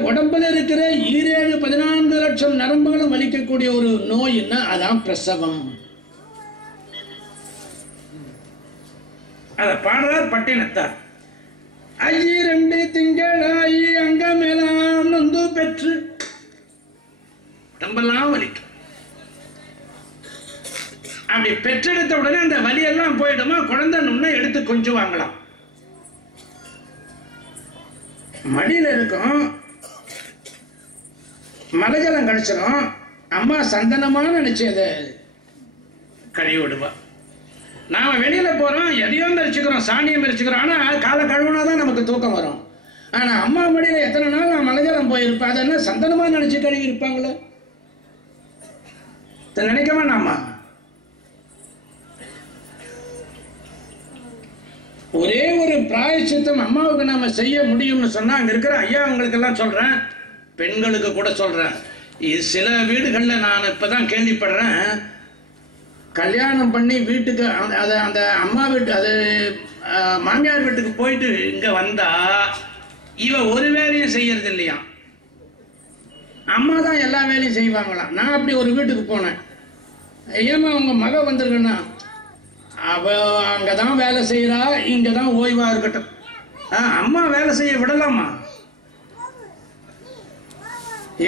உடம்புல இருக்கிற 14 லட்சம் நரம்புகளும் வலிக்கக்கூடிய ஒரு நோய்னா அதான் பிரசவம். அத பாடுறார் பட்டினத்தார். ஐயே 2 திங்களாய் அங்க மேலாம் நொந்து பெற்று, உடம்பெல்லாம் வலிக்கும். அப்படி பெற்றெடுத்த உடனே அந்த வலியெல்லாம் போயிடுமா, குழந்தை நுண்ணை எடுத்து கொஞ்சம் வாங்கலாம். மடியில இருக்கும், மலைஜலம் கழிச்சிடும். அம்மா சந்தனமா நினைச்சது கழுவி விடுவா. நாம வெளியில போறோம், எதையோ மரிச்சுக்கிறோம், சாணியம் மரிச்சுக்கிறோம். ஆனா காலை கழுவுனாதான் நமக்கு தூக்கம் வரும். ஆனா அம்மா மடியில எத்தனை நாள் நான் மலைஜலம் போயிருப்பேன், அதை என்ன சந்தனமா நினைச்சு கழுவி இருப்பாங்களே, நினைக்க வேண்டாமா? ஒரே ஒரு பிராயச்சித்தம் அம்மாவுக்கு நாம செய்ய முடியும்னு சொன்னா, அங்க இருக்கிற ஐயா உங்களுக்கு எல்லாம் சொல்றேன், பெண்களுக்கு கூட சொல்றேன். இது சில வீடுகள்ல நான் இப்பதான் கேள்விப்படுறேன், கல்யாணம் பண்ணி வீட்டுக்கு அந்த அம்மா வீட்டு அது மாமியார் வீட்டுக்கு போயிட்டு இங்க வந்தா இவ ஒரு வேலையும் செய்யறது இல்லையா, அம்மா தான் எல்லா வேலையும் செய்வாங்களாம். நான் அப்படி ஒரு வீட்டுக்கு போனேன். ஏமா உங்க மக வந்திருக்குன்னா, அவ அங்கதான் வேலை செய்யறா, இங்கதான் ஓய்வா இருக்கட்டும். அம்மா வேலை செய்ய விடலாமா?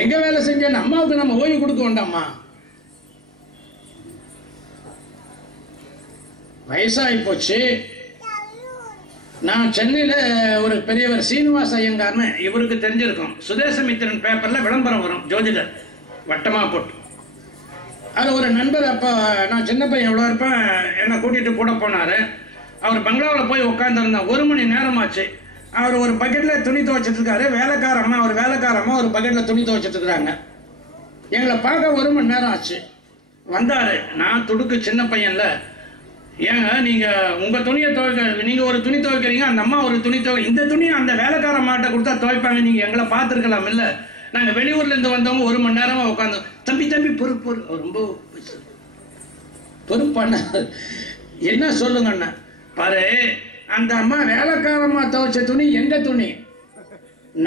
எங்க வேலை செஞ்சேன்னு அம்மாவுக்கு நம்ம ஓய்வு கொடுக்க வேண்டாமா? வயசாகி போச்சு. நான் சென்னையில ஒரு பெரியவர் சீனிவாச ஐயங்கார்னு, இவருக்கு தெரிஞ்சிருக்கும், சுதேசமித்திரன் பேப்பர்ல விளம்பரம் வரும், ஜோதிடர் வட்டமா போட்டு. அது ஒரு நண்பர், அப்போ நான் சின்ன பையன் எவ்வளோ இருப்பேன், என்னை கூட்டிட்டு கூட போனாரு. அவர் பங்களாவில் போய் உட்காந்துருந்தேன். 1 மணி நேரமாச்சு. அவர் ஒரு பக்கெட்ல துணி துவைச்சிட்டு இருக்காரு. வேலைக்காரம்மா ஒரு பக்கெட்ல துணி துவைச்சிட்டு இருக்கிறாங்க. எங்களை பார்க்க 1 மணி நேரம் ஆச்சு. வந்தாரு. நான் துடுக்கு சின்ன பையன்ல, ஏங்க நீங்க உங்க துணியை துவைக்க, நீங்க ஒரு துணி துவைக்கிறீங்க, அந்த அம்மா ஒரு துணி இந்த துணியை அந்த வேலைக்காரம்மாட்ட கொடுத்தா துவைப்பாங்க, நீங்க எங்களை பார்த்துருக்கலாம் இல்ல, நாங்க வெளியூர்ல இருந்து வந்தவங்க 1 மணி நேரமா உட்காந்து. தம்பி பொறுப்பு, ரொம்ப பொறுப்பான என்ன சொல்லுங்க அண்ணா பாரு, அந்த அம்மா வேலைக்காரம்மா துவைச்ச துணி எங்க துணி,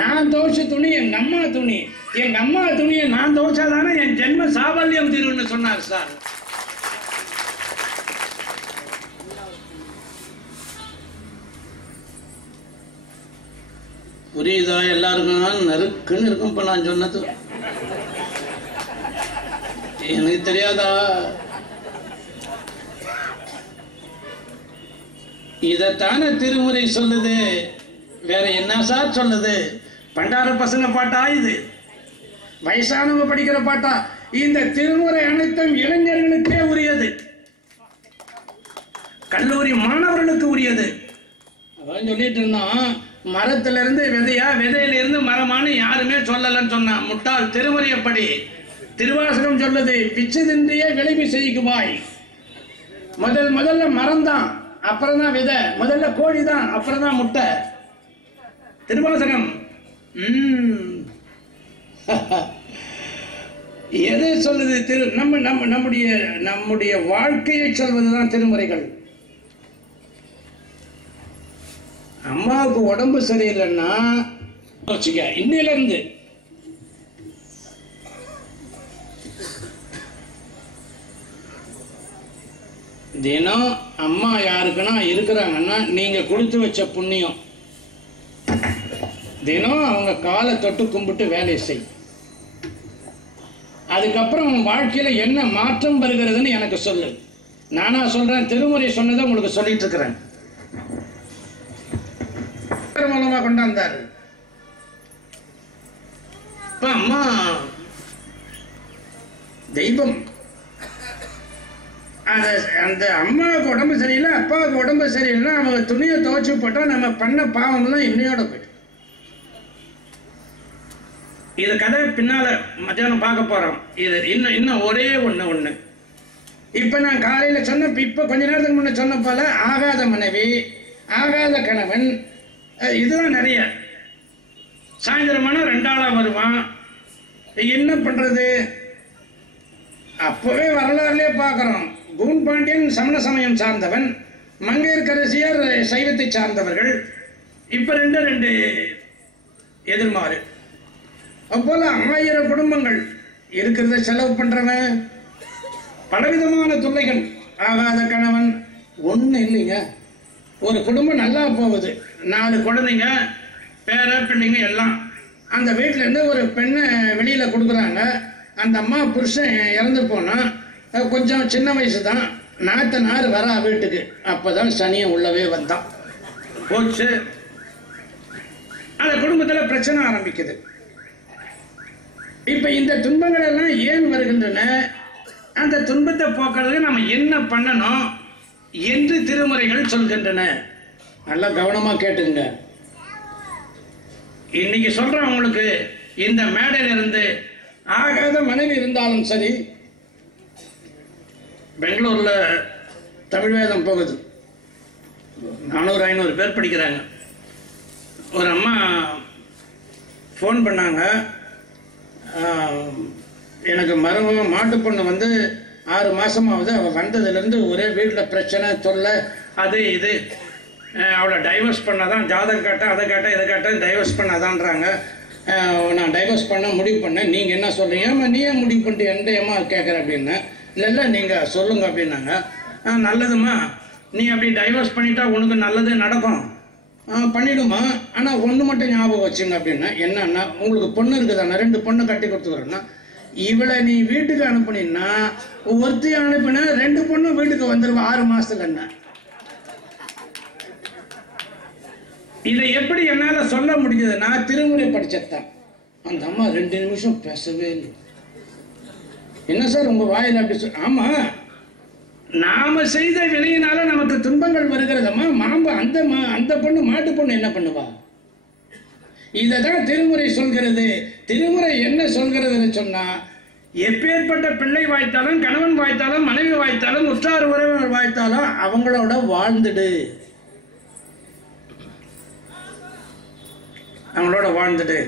நான் துவைச்ச துணி எங்க அம்மா துணி, எங்க அம்மா துணியை நான் துவைச்சாதானே என் ஜென்ம சாபல்யம் தீரும்னு சொன்னார் சார். புரியுதா எல்லாருக்கும்? நறுக்குன்னு இருக்கும். இப்ப நான் சொன்னது எனக்கு தெரியாதா? இதத்தான திருமுறை சொல்லுது, வேற என்ன சார் சொல்லுது? பண்டார பசங்க பாட்டா இது? வயசானவங்க படிக்கிற பாட்டா? இந்த திருமுறை அனைத்தும் இளைஞர்களுக்கே உரியது, கல்லூரி மாணவர்களுக்கு உரியது. அதான் சொல்லிட்டு இருந்தோம், மரத்துல இருந்து விதையா, விதையில இருந்து மரமானு யாருமே சொல்லலன்னு சொன்னா முட்டாள். திருமுறையப்படி திருவாசகம் சொல்லுது, பிச்சு தின்றிய விளைவு செய்குவாய். முதல்ல மரம் தான், அப்புறம் தான் விதை. முதல்ல கோழி தான், அப்புறம் தான் முட்டை. திருவாசகம் எதை சொல்லுது? நம்முடைய வாழ்க்கையை சொல்வதுதான் திருமுறைகள். அம்மாவுக்கு உடம்பு சரியில்லைன்னா வச்சுக்க, இன்னையில இருந்து தினம் அம்மா யாருக்குன்னா இருக்கிறாங்கன்னா நீங்க கொடுத்து வச்ச புண்ணியம். தினம் அவங்க காலை தொட்டு கும்பிட்டு வேலையை செய். அதுக்கப்புறம் உன் வாழ்க்கையில என்ன மாற்றம் வருகிறதுன்னு எனக்கு சொல்லு. நானா சொல்றேன், திருமுறை சொன்னதை உங்களுக்கு சொல்லிட்டு இருக்கிறேன். மூலமா கொண்டாந்தாரு. இப்ப அம்மா தெய்வம். அந்த அம்மாவுக்கு உடம்பு சரியில்லை, அப்பாவுக்கு உடம்பு சரியில்லை, அவங்க துணியை துவைச்சு போட்டா நம்ம பண்ண பாவம்லாம் இன்னையோட போயிட்டு. இது கதை பின்னால மத்தியானம் பார்க்க போறோம். இது இன்னும் ஒரே ஒண்ணு. இப்ப நான் காலையில சொன்ன, இப்ப கொஞ்ச நேரத்துக்கு முன்ன சொன்ன போல ஆகாத மனைவி, ஆகாத கணவன், இதுதான் நிறைய. சாயந்தரமான 2 ஆளா வருவான். என்ன பண்றது? அப்பவே வரலாறுலயே பார்க்கிறோம். கூன் பாண்டியன் சமண சமயம் சார்ந்தவன், மங்கையர்க்கரசியார் சைவத்தை சார்ந்தவர்கள். இப்ப ரெண்டு எதிர்மாறு. அப்போல 1000 குடும்பங்கள் இருக்கிறத செலவு பண்றவன், பலவிதமான தொல்லைகள். ஆகாத கணவன் ஒண்ணு இல்லைங்க. ஒரு குடும்பம் நல்லா போகுது, 4 குழந்தைங்க, பேர பிள்ளைங்க எல்லாம். அந்த வீட்டுல இருந்து ஒரு பெண்ணை வெளியில கொடுக்குறாங்க. அந்த அம்மா புருஷன் இறந்து போனா, கொஞ்சம் சின்ன வயசு தான், நாத்தனார் வரா வீட்டுக்கு. அப்பதான் சனியை உள்ளவே வந்தான். போச்சு. அந்த குடும்பத்துல பிரச்சனை ஆரம்பிக்குது. இப்ப இந்த துன்பங்கள் எல்லாம் ஏன் வருகின்றன? அந்த துன்பத்தை போக்குறதுக்கு நம்ம என்ன பண்ணணும் என்று திருமுறைகள் சொல்கின்றன. நல்லா கவனமா கேட்டுங்க. இன்னைக்கு சொல்றேன் உங்களுக்கு, இந்த மேடையில இருந்து ஆகாத மனைவி இருந்தாலும் சரி, பெங்களூர்ல தமிழ் வேதம் போகுது, 400-500 பேர் படிக்கிறாங்க. ஒரு அம்மா ஃபோன் பண்ணாங்க, எனக்கு மருமக மாட்டு பொண்ணு வந்து 6 மாசமாவது. அவள் வந்ததுலேருந்து ஒரே வீட்டில் பிரச்சனை, தொல்லை, அது இது. அவளை டைவர்ஸ் பண்ணாதான், ஜாதகம் காட்ட, அதை காட்ட, இதை காட்ட, டைவர்ஸ் பண்ணாதான்றாங்க. நான் டைவர்ஸ் பண்ண முடிவு பண்ணேன். நீங்கள் என்ன சொல்கிறீங்க? நீ ஏன் முடிவு பண்ணிட்டு என்டையம்மா கேட்குற அப்படின்னு. இல்லை நீங்கள் சொல்லுங்க அப்படின்னாங்க. நல்லதுமா, நீ அப்படி டைவர்ஸ் பண்ணிட்டா உனக்கு நல்லது நடக்கும், பண்ணிடுமா. ஆனால் ஒன்று மட்டும் ஞாபகம் வச்சுங்க அப்படின்னா. என்னன்னா, உங்களுக்கு பொண்ணு இருக்குதாண்ணா, 2 பொண்ணு கட்டி கொடுத்துக்கிறேன்னா, இவளை நீ வீட்டுக்கு அனுப்புனீன்னா, ஒருத்தி அனுப்பினா 2 பொண்ணு வீட்டுக்கு வந்துருவா 6 மாசத்துல. என்ன இதை எப்படி என்னால சொல்ல முடிஞ்சது? நான் திருமுறை படிச்சதான். அந்த அம்மா 2 நிமிஷம் பேசவே இல்லை. என்ன சார் உங்க வாயில அப்படி சொல்? ஆமா, நாம செய்த வினையினால நமக்கு துன்பங்கள் வருகிறதம்மா. அந்த பொண்ணு, மாட்டு பொண்ணு என்ன பண்ணுவா? இததான் திருமுறை சொல்கிறது. திருமுறை என்ன சொல்கிறதுன்னு சொன்னா, எப்பேற்பட்ட பிள்ளை வாய்த்தாலும், கணவன் வாய்த்தாலும், மனைவி வாய்த்தாலும், உற்றார் உறவினர் வாய்த்தாலும் அவங்களோட வாழ்ந்துடு, அவங்களோட வாழ்ந்துடு.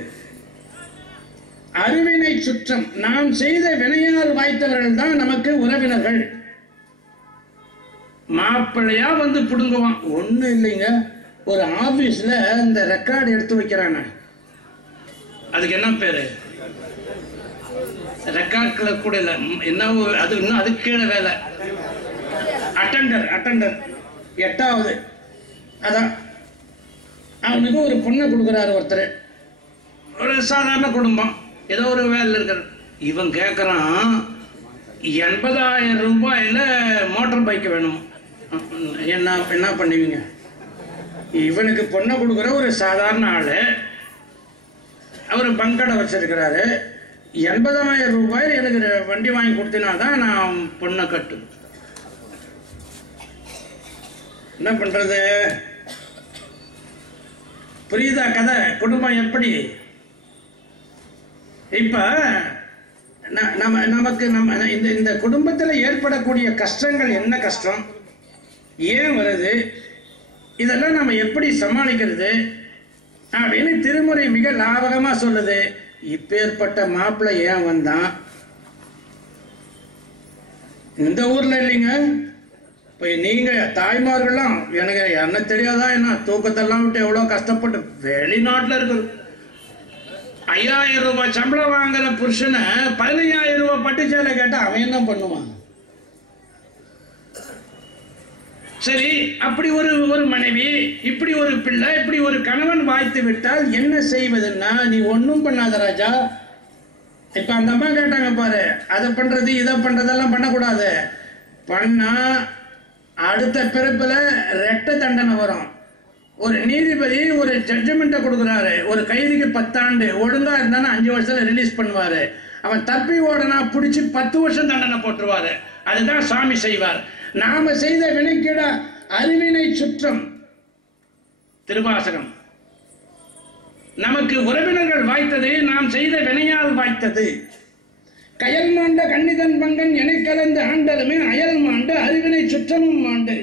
அருவினை சுற்றம், நாம் செய்த வினையால் வாய்த்தவர்கள் தான் நமக்கு உறவினர்கள். மாப்பிள்ளையா வந்து புடுங்குவான். ஒண்ணு இல்லைங்க, ஒரு ஆபீஸ்ல இந்த ரெக்கார்டு எடுத்து வைக்கிறாங்க. அதுக்கு என்ன பேரு? ரெக்கார்ட் கிளர்க் கூட இல்ல, என்ன அது இன்னும் அதுக்கு கீழே வேலை. அட்டெண்டர் 8வது. அதான் அவனுக்கு ஒரு பொண்ணை கொடுக்குறாரு ஒருத்தர். ஒரு சாதாரண குடும்பம், ஏதோ ஒரு வேலை இருக்கிற. இவன் கேட்கறான், 80,000 ரூபாயில மோட்டார் பைக் வேணும். என்ன பண்ணுவீங்க? இவனுக்கு பொண்ணை கொடுக்குற ஒரு சாதாரண ஆளு, அவர் பங்கடை வச்சிருக்கிறாரு. 80,000 ரூபாய் எனக்கு வண்டி வாங்கி கொடுத்தினாதான் நான் பொண்ணை கட்டு. என்ன பண்றது? புரியுதா கதை? குடும்பம் எப்படி? இப்ப நமக்கு இந்த குடும்பத்தில் ஏற்படக்கூடிய கஷ்டங்கள் என்ன கஷ்டம், ஏன் வருது, இதெல்லாம் நம்ம எப்படி சமாளிக்கிறது அப்படின்னு திருமுறை மிக லாபகமா சொல்லுது. இப்பேற்பட்ட மாப்பிள்ளை ஏன் வந்தான்? இந்த ஊர்ல இல்லைங்க, இப்போ நீங்கள் தாய்மார்கள்லாம் எனக்கு என்ன தெரியாதா என்ன தூக்கத்தெல்லாம் விட்டு எவ்வளோ கஷ்டப்பட்டு வெளிநாட்டில் இருக்குது 5000 ரூபாய் சம்பளம் வாங்குற புருஷனை 15000 ரூபாய் பட்டுச்சேலை கேட்டால் அவன் என்ன பண்ணுவான்? சரி, அப்படி ஒரு மனைவி, இப்படி ஒரு பிள்ளை, இப்படி ஒரு கணவன் வாய்த்து விட்டால் என்ன செய்வதுன்னா, நீ ஒன்றும் பண்ணாத ராஜா. இப்ப அந்த அம்மா கேட்டாங்க பாரு, அதை பண்றது இதை பண்றதெல்லாம் பண்ணக்கூடாது. பண்ணா அடுத்த பிறப்புல ரெட்ட தண்டனை வரும். ஒரு நீதிபதி ஒரு ஜட்ஜ்மெண்ட்டை கொடுக்குறாரு, ஒரு கைதிக்கு 10 ஆண்டு, ஒழுங்கா இருந்தாலும் 5 வருஷத்துல ரிலீஸ் பண்ணுவாரு. அவன் தப்பி ஓடனா பிடிச்சி 10 வருஷம் தண்டனை போட்டுருவாரு. அதுதான் சாமி செய்வார். நாம செய்த வினைக்கிட அறிவினை சுற்றம் திருவாசகம். நமக்கு உறவினர்கள் வாய்த்தது நாம் செய்த வினையால் வாய்த்தது. கயல் மாண்ட கண்ணிதன் பங்கன் என கலந்து ஆண்டதுமே அயல் மாண்டு அறிவினை சுற்றமும் மாண்டு.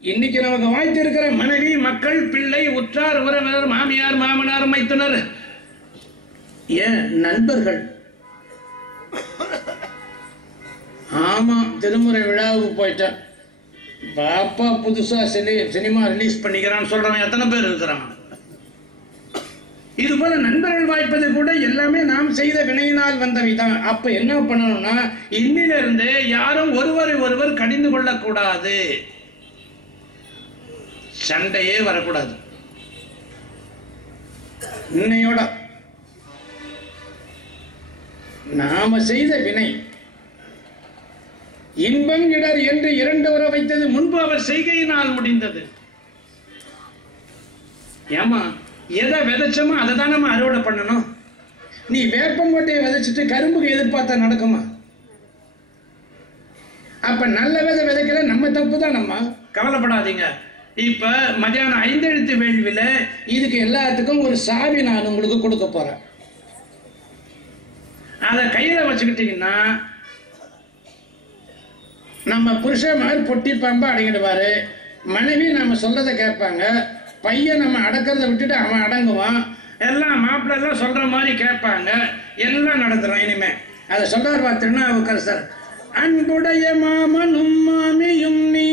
இன்னைக்கு நமக்கு வாய்த்திருக்கிற மனைவி, மக்கள், பிள்ளை, உற்றார், உறவினர், மாமியார், மாமனார், மைத்துனர், ஏன் நண்பர்கள். ஆமா, திருமுறை விழாவுக்கு போயிட்டேன், பாப்பா புதுசா சினிமா ரிலீஸ் பண்ணிக்கிறான்னு சொல்றவன் எத்தனை பேர் இருக்கிறான்? இது போல நண்பர்கள் வாய்ப்பது கூட எல்லாமே நாம் செய்த வினையினால் வந்தவைதான். அப்ப என்ன பண்ணணும்னா, இன்னிலிருந்து யாரும் ஒருவரை ஒருவர் கடிந்து கொள்ளக்கூடாது, சண்டையே வரக்கூடாது. இன்னையோட நாம செய்த வினை இன்பம் இடர் என்று 2 உற வைத்தது முன்பு அவர் செய்கையினால் முடிந்தது. ஏமா, எதை விதைச்சோமோ அதை தான் நம்ம அறுவடை பண்ணணும். நீ வேப்பங்கொட்டையை விதைச்சிட்டு கரும்புக்கு எதிர்பார்த்தா நடக்குமா? அப்ப நல்ல விதை விதைக்கிற நம்ம தப்பு தான். நம்ம கவலைப்படாதீங்க. இப்ப மதியானம் 5 எழுத்து வேள்வியில இதுக்கு எல்லாத்துக்கும் ஒரு சாவி நான் உங்களுக்கு கொடுக்க போறேன். அதை கையில வச்சுக்கிட்டீங்கன்னா நம்ம புருஷன் மாதிரி பொட்டி பாம்பா அடங்கிடுவாரு. மனைவி நம்ம சொல்றதை கேட்பாங்க. பையன் நம்ம அடக்கிறத விட்டுட்டு அவன் அடங்குவான். எல்லாம் மாப்பிள்ளை எல்லாம் சொல்ற மாதிரி கேட்பாங்க. எல்லாம் நடந்துடும் இனிமே. அதை சொல்றாரு பார்த்தீங்கன்னா திருநாவுக்கரசர், அன்புடைய மாமனும் மாமியும் நீ.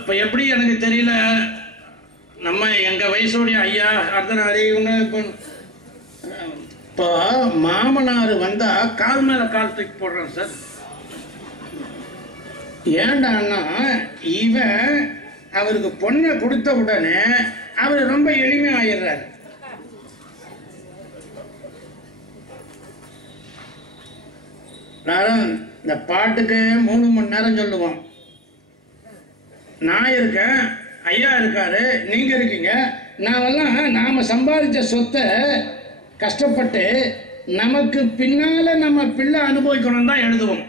இப்ப எப்படி எனக்கு தெரியல, நம்ம எங்க வயசுடைய ஐயா அர்த்தநாரி இவங்க இப்போ மாமனார் வந்தா கால் மேல கால் தூக்கி போடுறான் சார். ஏண்டான்னா இவன் அவருக்கு பொண்ணை கொடுத்த உடனே அவர் ரொம்ப எளிமை ஆயிடுறாரு. நான் இந்த பாட்டுக்கு 3 மணி நேரம் சொல்லுவோம். நான் இருக்கேன், ஐயா இருக்காரு, நீங்க இருக்கீங்க. நாமெல்லாம் நாம சம்பாதிச்ச சொத்தை கஷ்டப்பட்டு நமக்கு பின்னால நம்ம பிள்ளை அனுபவிக்கணும் தான் எழுதுவோம்.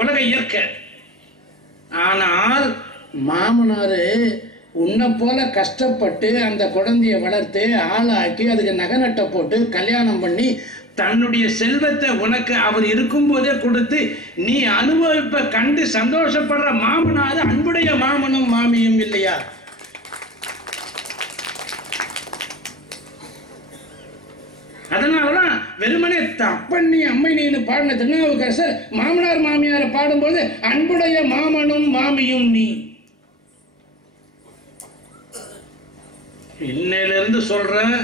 உலக இயற்கை. ஆனால் மாமனாரு உன்னை போல கஷ்டப்பட்டு அந்த குழந்தைய வளர்த்து ஆளாக்கி அதுக்கு நகை நட்டை போட்டு கல்யாணம் பண்ணி தன்னுடைய செல்வத்தை உனக்கு அவர் இருக்கும் போதே கொடுத்து நீ அனுபவிப்ப கண்டு சந்தோஷப்படுற மாமனாரு அன்புடைய மாமனும் மாமியும் இல்லையா? அதனாலதான் வெறுமனே தப்பண்ணி அம்மை நீன்னு பாடின திருநாவுக்கரசர் மாமனார் மாமியாரை பாடும்போது அன்புடைய மாமனும் மாமியும் நீ. இன்னையிலிருந்து சொல்றேன்,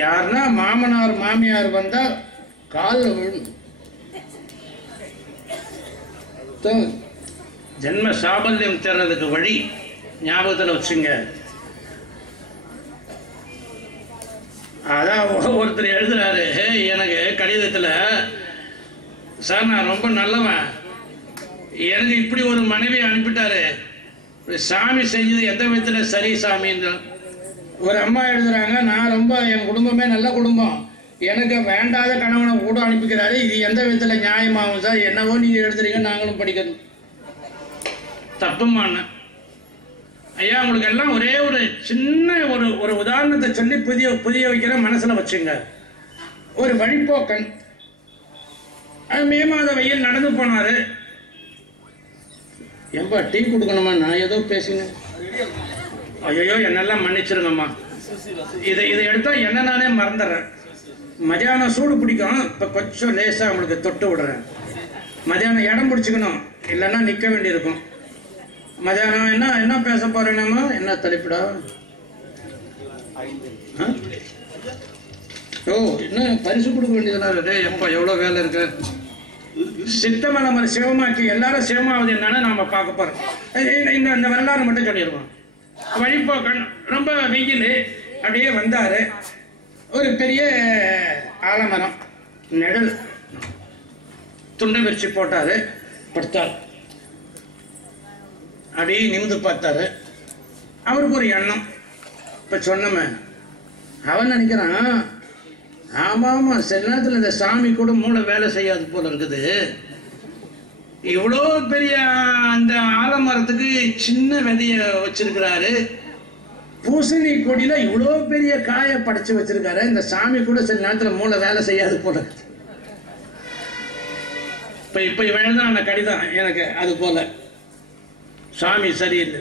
யாருன்னா மாமனார் மாமியார் வந்தா கால் விழும். ஜென்ம சாபல்யம் தேர்றதுக்கு வழி ஞாபகத்தில் வச்சுங்க. அதான் ஒருத்தர் எழுதுறாரு எனக்கு கடிதத்தில், சார் நான் ரொம்ப நல்லவன், எனக்கு இப்படி ஒரு மனைவி அனுப்பிட்டாரு, சாமி செஞ்சது எந்த விதத்தில் சரி சாமின்னு. ஒரு அம்மா எழுதுறாங்க, நான் ரொம்ப என் குடும்பமே நல்ல குடும்பம், எனக்கு வேண்டாத கணவனை கூட அனுப்பிக்கிறாரு, இது எந்த விதத்தில் நியாயமாகும் சார்? என்னவோ நீங்கள் எழுதுறீங்க, நாங்களும் படிக்கணும். தப்புமான ஐயா, உங்களுக்கு எல்லாம் ஒரே ஒரு சின்ன ஒரு உதாரணத்தை சொல்லி புதிய வைக்கிற மனசுல வச்சுங்க. ஒரு வழிப்போக்கன் மே மாத வெயில் நடந்து போனாரு. ஏன்பா டீ கொடுக்கணுமா? நான் ஏதோ பேசினேன். ஐயோ என்னெல்லாம் மன்னிச்சிருங்கம்மா, இதை எடுத்தா என்ன நானே மறந்துடுறேன். மதியானம் சூடு பிடிக்கும். இப்போ கொஞ்சம் லேசாக உங்களுக்கு தொட்டு விடுறேன். மதியானம் இடம் பிடிச்சிக்கணும், இல்லைன்னா நிற்க வேண்டியிருக்கும். மதியானம் என்ன பேச போறேன்? நம்ம என்ன தலைப்பிடா? ஓ, என்ன பரிசு கொடுக்க வேண்டியதுனா? எப்போ எவ்வளோ வேலை இருக்கு. சித்தமலை நம்ம சிவமாக்கி எல்லாரும் சிவமாவது என்னன்னு நாம பார்க்க போறோம். இந்த வரலாறு மட்டும் சொல்லிடுவோம். வழிபோக்கன் ரொம்ப வெயில், அப்படியே வந்தாரு. ஒரு பெரிய ஆலமரம் நெடல் துண்டை விரிச்சு போட்டாரு, படுத்தார். அப்படியே நிமிந்து பார்த்தாரு. அவருக்கு ஒரு எண்ணம். இப்ப சொன்னமே அவன் நினைக்கிறான், ஆமா ஆமா சில நேரத்தில் இந்த சாமி கூட மூளை வேலை செய்யாது போல இருக்குது. இவ்வளோ பெரிய அந்த ஆலமரத்துக்கு சின்ன விதைய வச்சிருக்கிறாரு, பூசணி கொடியில இவ்வளோ பெரிய காயை படைச்சு வச்சிருக்காரு. இந்த சாமி கூட சில நேரத்தில் மூளை வேலை செய்யாது போல இருக்குது. இப்ப வேணுதான் அந்த கடிதம் எனக்கு அது போல சாமி சரியில்லை.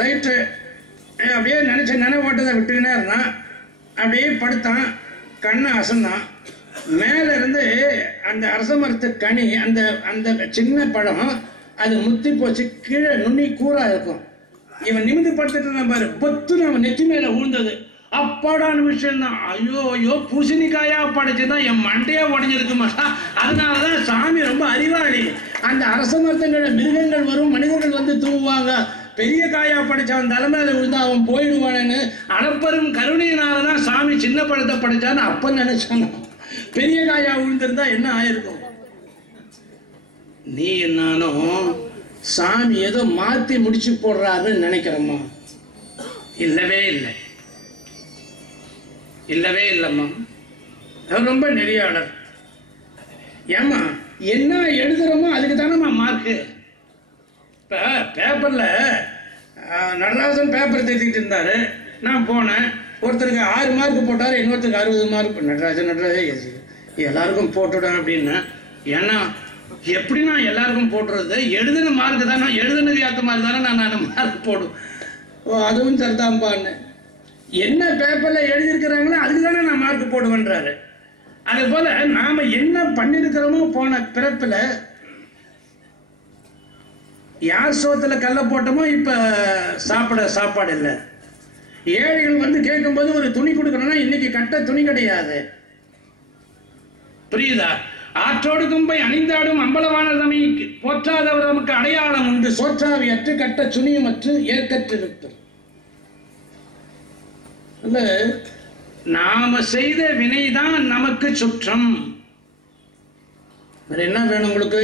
ரைட்டு, அப்படியே நினைச்ச நினைவோட்டதை விட்டுக்கினே இருந்தான். அப்படியே படுத்தான், கண்ணை அசந்தான். மேல இருந்து அந்த அரச மரத்து கனி, அந்த அந்த சின்ன பழம் அது முத்தி போச்சு. கீழே நுனி கூரா இருக்கும். இவன் நிமிந்து படுத்துட்டு பாரு, பொத்துன்னு அவன் நெத்தி மேல விழுந்தது. அப்பாடான விஷயம் தான். ஐயோ ஐயோ, பூசணிக்காயா படைச்சுதான் என் மண்டையா உடஞ்சிருக்க மாட்டா. அதனாலதான் சாமி ரொம்ப அறிவாளி. அந்த அரச மரத்தங்கள மிருகங்கள் வரும், மனிதர்கள் வந்து தூங்குவாங்க. பெரிய காயா படைச்சவன் தலைமையில விழுந்தா அவன் போயிடுவானு அளப்பெரும் கருணையினாலதான் சாமி சின்ன பழத்தை படைச்சான்னு அப்ப நினைச்சான். பெரிய காயா விழுந்திருந்தா என்ன ஆயிருக்கும்? நீ என்னாலும் சாமி ஏதோ மாத்தி முடிச்சு போடுறாருன்னு நினைக்கிறோமா? இல்லவே இல்லை, இல்லவே இல்லம்மா. அவர் ரொம்ப நெறியாளர். ஏமா என்ன எழுதுறோமோ அதுக்கு தானம்மா மார்க்கு. இப்போ பேப்பரில் நடராஜன் பேப்பர் திருத்திட்டு இருந்தாரு. நான் போனேன், ஒருத்தருக்கு 6 மார்க் போட்டார், இன்னொருத்தருக்கு 60 மார்க். நடராஜன் எல்லாருக்கும் போட்டுவிடேன் அப்படின்னா, ஏன்னா எப்படி நான் எல்லாருக்கும் போட்டுறது? எழுதுன மார்க் தானே, எழுதுனது ஏற்ற மாதிரி தானே நான் மார்க் போடும். அதுவும் சரிதான்பான்னு. என்ன பேப்பர்ல எழுதியிருக்கிறாங்களோ அதுக்கு தானே நான் மார்க் போடுவேன்றாரு. அதே போல நாம என்ன பண்ணிருக்கிறோமோ போன பிறப்புல, யார் சோத்துல கல்ல போட்டோமோ இப்ப சாப்பாடு இல்லை. ஏழைகள் வந்து கேட்கும்போது ஒரு துணி கொடுக்கணும்னா இன்னைக்கு கட்ட துணி கிடையாது. புரியுதா? ஆற்றோடு கும்பை அணிந்தாடும் அம்பலவான தமை போற்றாதவர் நமக்கு அடையாளம் உண்டு. சோற்றாவி அற்று கட்ட சுனியும் அற்று ஏற்கற்றிருப்பது. நாம செய்த வினைதான் நமக்கு சுற்றம். என்ன வேணும் உங்களுக்கு?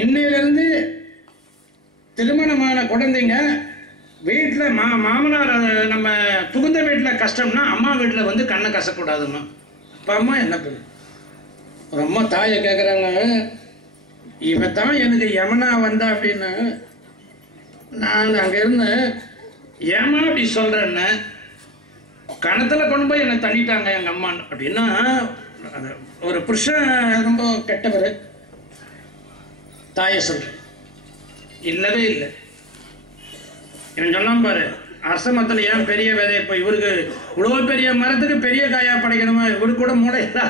இன்னையிலிருந்து திருமணமான குழந்தைங்க வீட்டில் மாமனார் நம்ம புகுந்த வீட்டில் கஷ்டம்னா அம்மா வீட்டில் வந்து கண்ணை கசக்கூடாதுமா. அப்பா அம்மா என்ன பண்ணு? ஒரு அம்மா தாயை கேட்குறாங்க, இவன் தான் எனக்கு யமனா வந்தா அப்படின்னு. நான் அங்கே இருந்தேன், ஏமா அப்படி சொல்கிறேன்னு, கணத்தில் கொண்டு போய் என்னை தள்ளிட்டாங்க எங்கள் அம்மான்னு அப்படின்னா. ஒரு புருஷன் ரொம்ப கெட்டவர், தாயை சொல்ற இல்லவே இல்லை. இவன் சொன்னான் பாரு, அரச மரத்தில் ஏன் பெரிய விதை? இப்போ இவருக்கு இவ்வளோ பெரிய மரத்துக்கு பெரிய காயா படைக்கணுமா? இவருக்கு கூட மூளையா?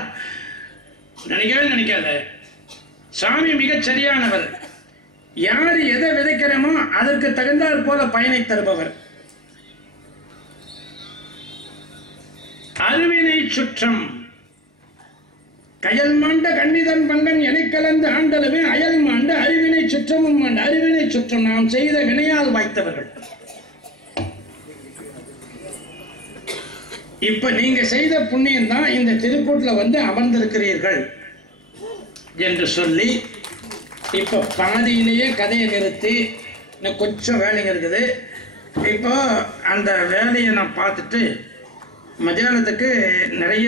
நினைக்கவே நினைக்காத. சாமி மிகச் சரியானவர். யார் எதை விதைக்கிறோமோ அதற்கு தகுந்தாற் போல பயனை தருபவர். அருவினை சுற்றம் கயல் மாண்ட கண்ணிதன் பங்கன் எனை கலந்து ஆண்டலுமே அயல் மாண்ட அறிவினை சுற்றமும் மாண்ட. அறிவினை சுற்றம் நாம் செய்த வினையால் வாய்த்தவர்கள். இப்ப நீங்க செய்த புண்ணியம் தான் இந்த திருக்கூட்டுல வந்து அமர்ந்திருக்கிறீர்கள் என்று சொல்லி, இப்ப பாதியிலேயே கதையை நிறுத்தி, இன்னும் கொஞ்சம் வேலைங்க இருக்குது. இப்போ அந்த வேலையை நான் பார்த்துட்டு மத்தியானத்துக்கு நிறைய